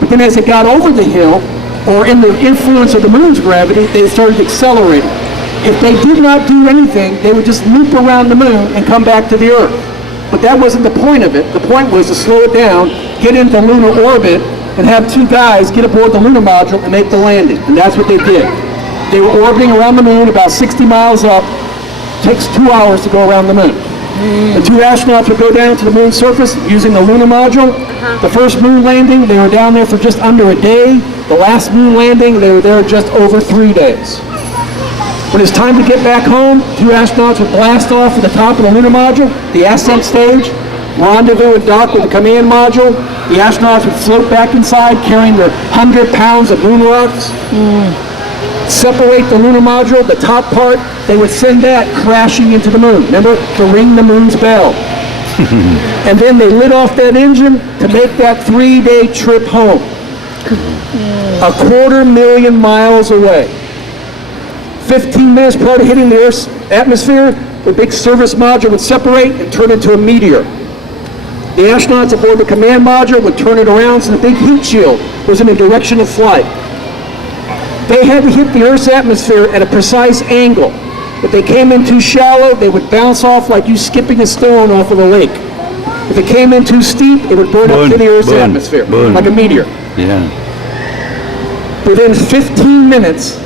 But then as it got over the hill, or in the influence of the moon's gravity, they started accelerating. If they did not do anything, they would just loop around the moon and come back to the Earth. But that wasn't the point of it. The point was to slow it down, get into lunar orbit, and have two guys get aboard the lunar module and make the landing. And that's what they did. They were orbiting around the moon about 60 miles up. Takes 2 hours to go around the moon. The two astronauts would go down to the moon's surface using the lunar module. The first moon landing, they were down there for just under a day. The last moon landing, they were there just over 3 days. When it's time to get back home, two astronauts would blast off at the top of the lunar module, the ascent stage, rendezvous and dock with the command module. The astronauts would float back inside carrying their 100 pounds of moon rocks. Separate the lunar module, the top part, they would send that crashing into the moon. Remember, to ring the moon's bell. And then they lit off that engine to make that 3-day trip home. 250,000 miles away. 15 minutes prior to hitting the Earth's atmosphere, the big service module would separate and turn into a meteor. The astronauts aboard the command module would turn it around so the big heat shield was in the direction of flight. They had to hit the Earth's atmosphere at a precise angle. If they came in too shallow, they would bounce off like you skipping a stone off of a lake. If it came in too steep, it would burn up to the Earth's atmosphere, like a meteor. Yeah. Within 15 minutes,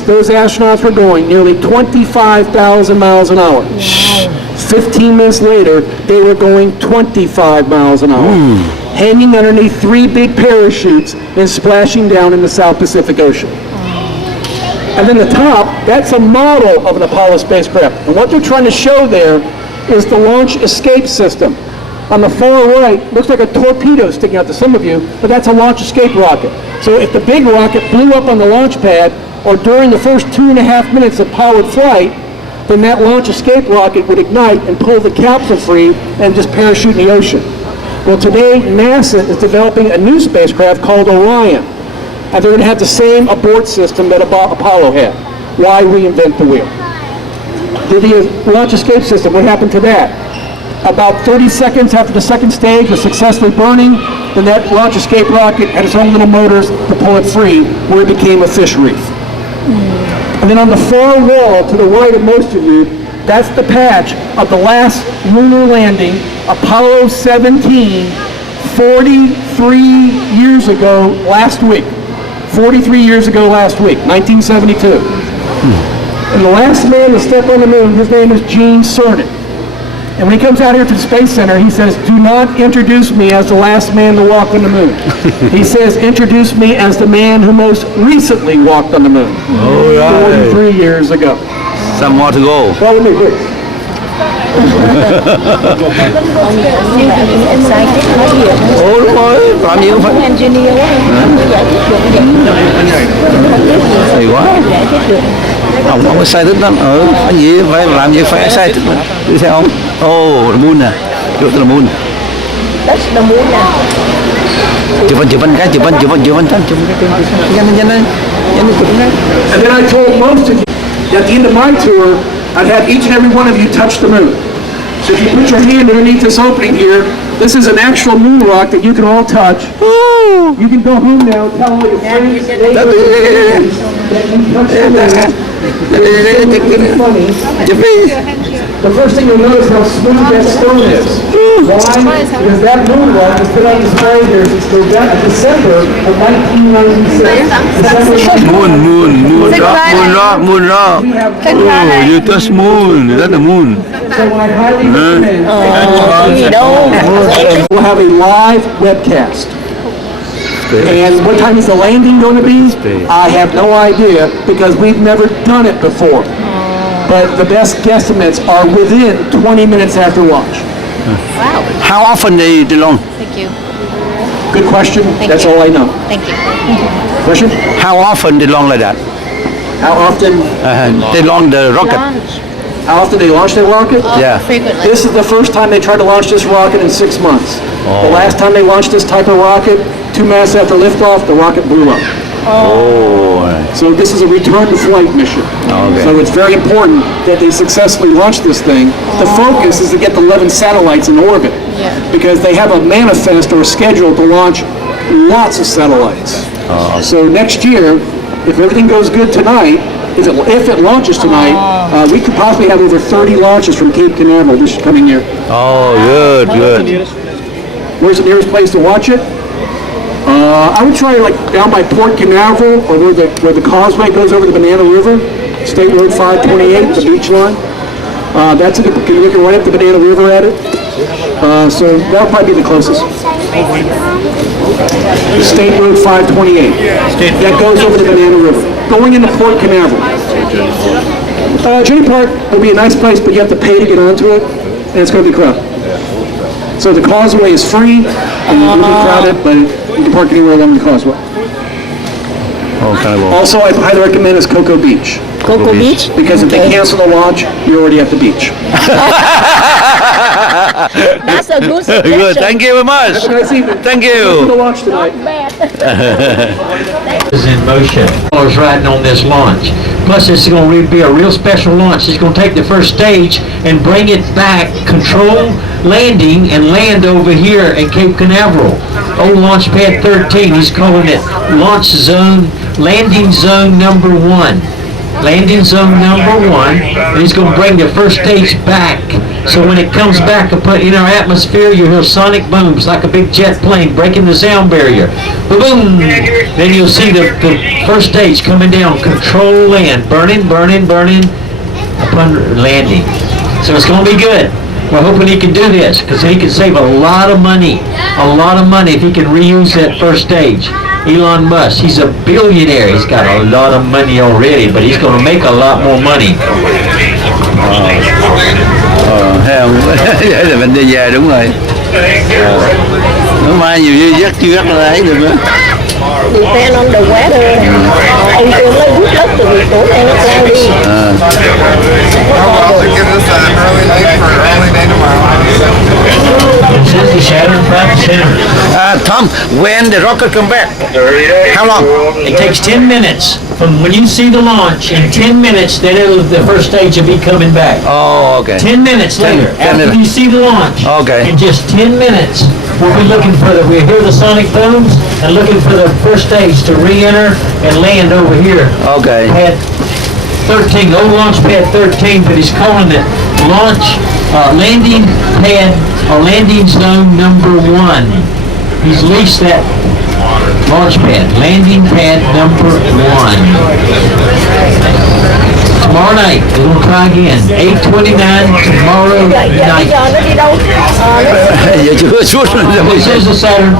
those astronauts were going nearly 25,000 miles an hour. 15 minutes later, they were going 25 miles an hour. Hanging underneath 3 big parachutes and splashing down in the South Pacific Ocean. And then the top, that's a model of an Apollo spacecraft. And what they're trying to show there is the launch escape system. On the far right, looks like a torpedo sticking out to some of you, but that's a launch escape rocket. So if the big rocket blew up on the launch pad, or during the first 2.5 minutes of powered flight, then that launch escape rocket would ignite and pull the capsule free and just parachute in the ocean. Well, today, NASA is developing a new spacecraft called Orion. And they're going to have the same abort system that Apollo had. Why reinvent the wheel? The launch escape system, what happened to that? About 30 seconds after the second stage was successfully burning, then that launch escape rocket had its own little motors to pull it free, where it became a fish reef. And then on the far wall to the right of most of you, that's the patch of the last lunar landing, Apollo 17, 43 years ago last week. 43 years ago last week, 1972. And the last man to step on the moon, his name is Gene Cernan. And when he comes out here to the Space Center, he says, do not introduce me as the last man to walk on the moon. He says, introduce me as the man who most recently walked on the moon. 43 years ago. Some more to go. Follow me, please. Ôi ơi, làm nhiều phải. Hay quá. Ông có sai tích lắm. Cái gì phải làm gì phải sai tích lắm. Đi theo ông. Oh, the moon nè. Chỗ là moon. That's the moon now. Chụp hình cái, chụp hình nhanh. And then I told most of you, at the end of my tour, I'd have each and every one of you touch the moon. So if you put your hand underneath this opening here, this is an actual moon rock that you can all touch. You can go home now and tell all your friends, neighbors, that you touched the moon. It's funny. The first thing you'll notice how smooth that stone is. Why? Because that moon rock has been on display here since December of 1996. Moon rock. Oh, you touch moon. That's the moon. So I highly recommend we'll have a live webcast. And what time is the landing going to be? I have no idea because we've never done it before. But the best guesstimates are within 20 minutes after launch. Wow. How often they launch? Thank you. Good question. That's all I know. Thank you. How often they launch like that? How often? They launch the rocket. how often they launch their rocket? Yeah. Frequently. This is the first time they tried to launch this rocket in 6 months. The last time they launched this type of rocket, 2 months after liftoff, the rocket blew up. Oh. So this is a return to flight mission. Okay. So it's very important that they successfully launch this thing. The focus is to get the 11 satellites in orbit. Yeah. Because they have a manifest or a schedule to launch lots of satellites. So next year, if everything goes good tonight, if it launches tonight, we could possibly have over 30 launches from Cape Canaveral this coming year. Oh, good. Where's the nearest place to watch it? I would try like down by Port Canaveral or where the causeway goes over the Banana River, State Road 528, the beach line. That's it. You're looking right up the Banana River at it. So that'll probably be the closest. State Road 528. That goes over the Banana River. Going into Port Canaveral. Jenny Park will be a nice place, but you have to pay to get onto it, and it's going to be crowded. So the causeway is free, and it will be crowded, but you can park anywhere along the causeway. Oh, kind of. Also, I highly recommend is Cocoa Beach. Cocoa Beach? Because if they cancel the launch, you're already at the beach. That's a good suggestion. Good. Thank you very much. Have a nice evening. Thank Go to you. the launch tonight. Bad. Is in motion. Is riding on this launch. Plus, it's going to be a real special launch. It's going to take the first stage and bring it back, control landing, and land over here at Cape Canaveral. Old Launch Pad 13. He's calling it Launch Zone, Landing Zone number 1. Landing zone number 1, and he's going to bring the first stage back. So when it comes back and put in our atmosphere, you hear sonic booms like a big jet plane breaking the sound barrier. Boom! Then you'll see the first stage coming down, control land, burning upon landing. So it's going to be good. We're hoping he can do this because he can save a lot of money if he can reuse that first stage. Elon Musk, he's a billionaire. He's got a lot of money already, but he's going to make a lot more money. Thấy không? Vậy là mình đi về đúng rồi. Nó mai nhiều như giấc chưa là ấy được nữa. Depend on the weather. Ông kêu lấy bút đất từ tối nay nó sang đi. This is the Saturn V Center. Tom, when the rocket come back? How long? It takes 10 minutes from when you see the launch. In 10 minutes, then the first stage will be coming back. Oh, okay. 10 minutes later, 10 after minutes. you see the launch. Okay. In just 10 minutes, we'll be looking for we'll hear the sonic booms and looking for the first stage to re-enter and land over here. Okay. Pad 13, old Launch Pad 13, but he's calling it landing pad or landing zone number 1. He's leased that launch pad, landing pad number 1. Tomorrow night, we're going to try again. 8:29 tomorrow Giờ night. nó đi đâu? Giờ chưa suốt rồi. This is the Saturn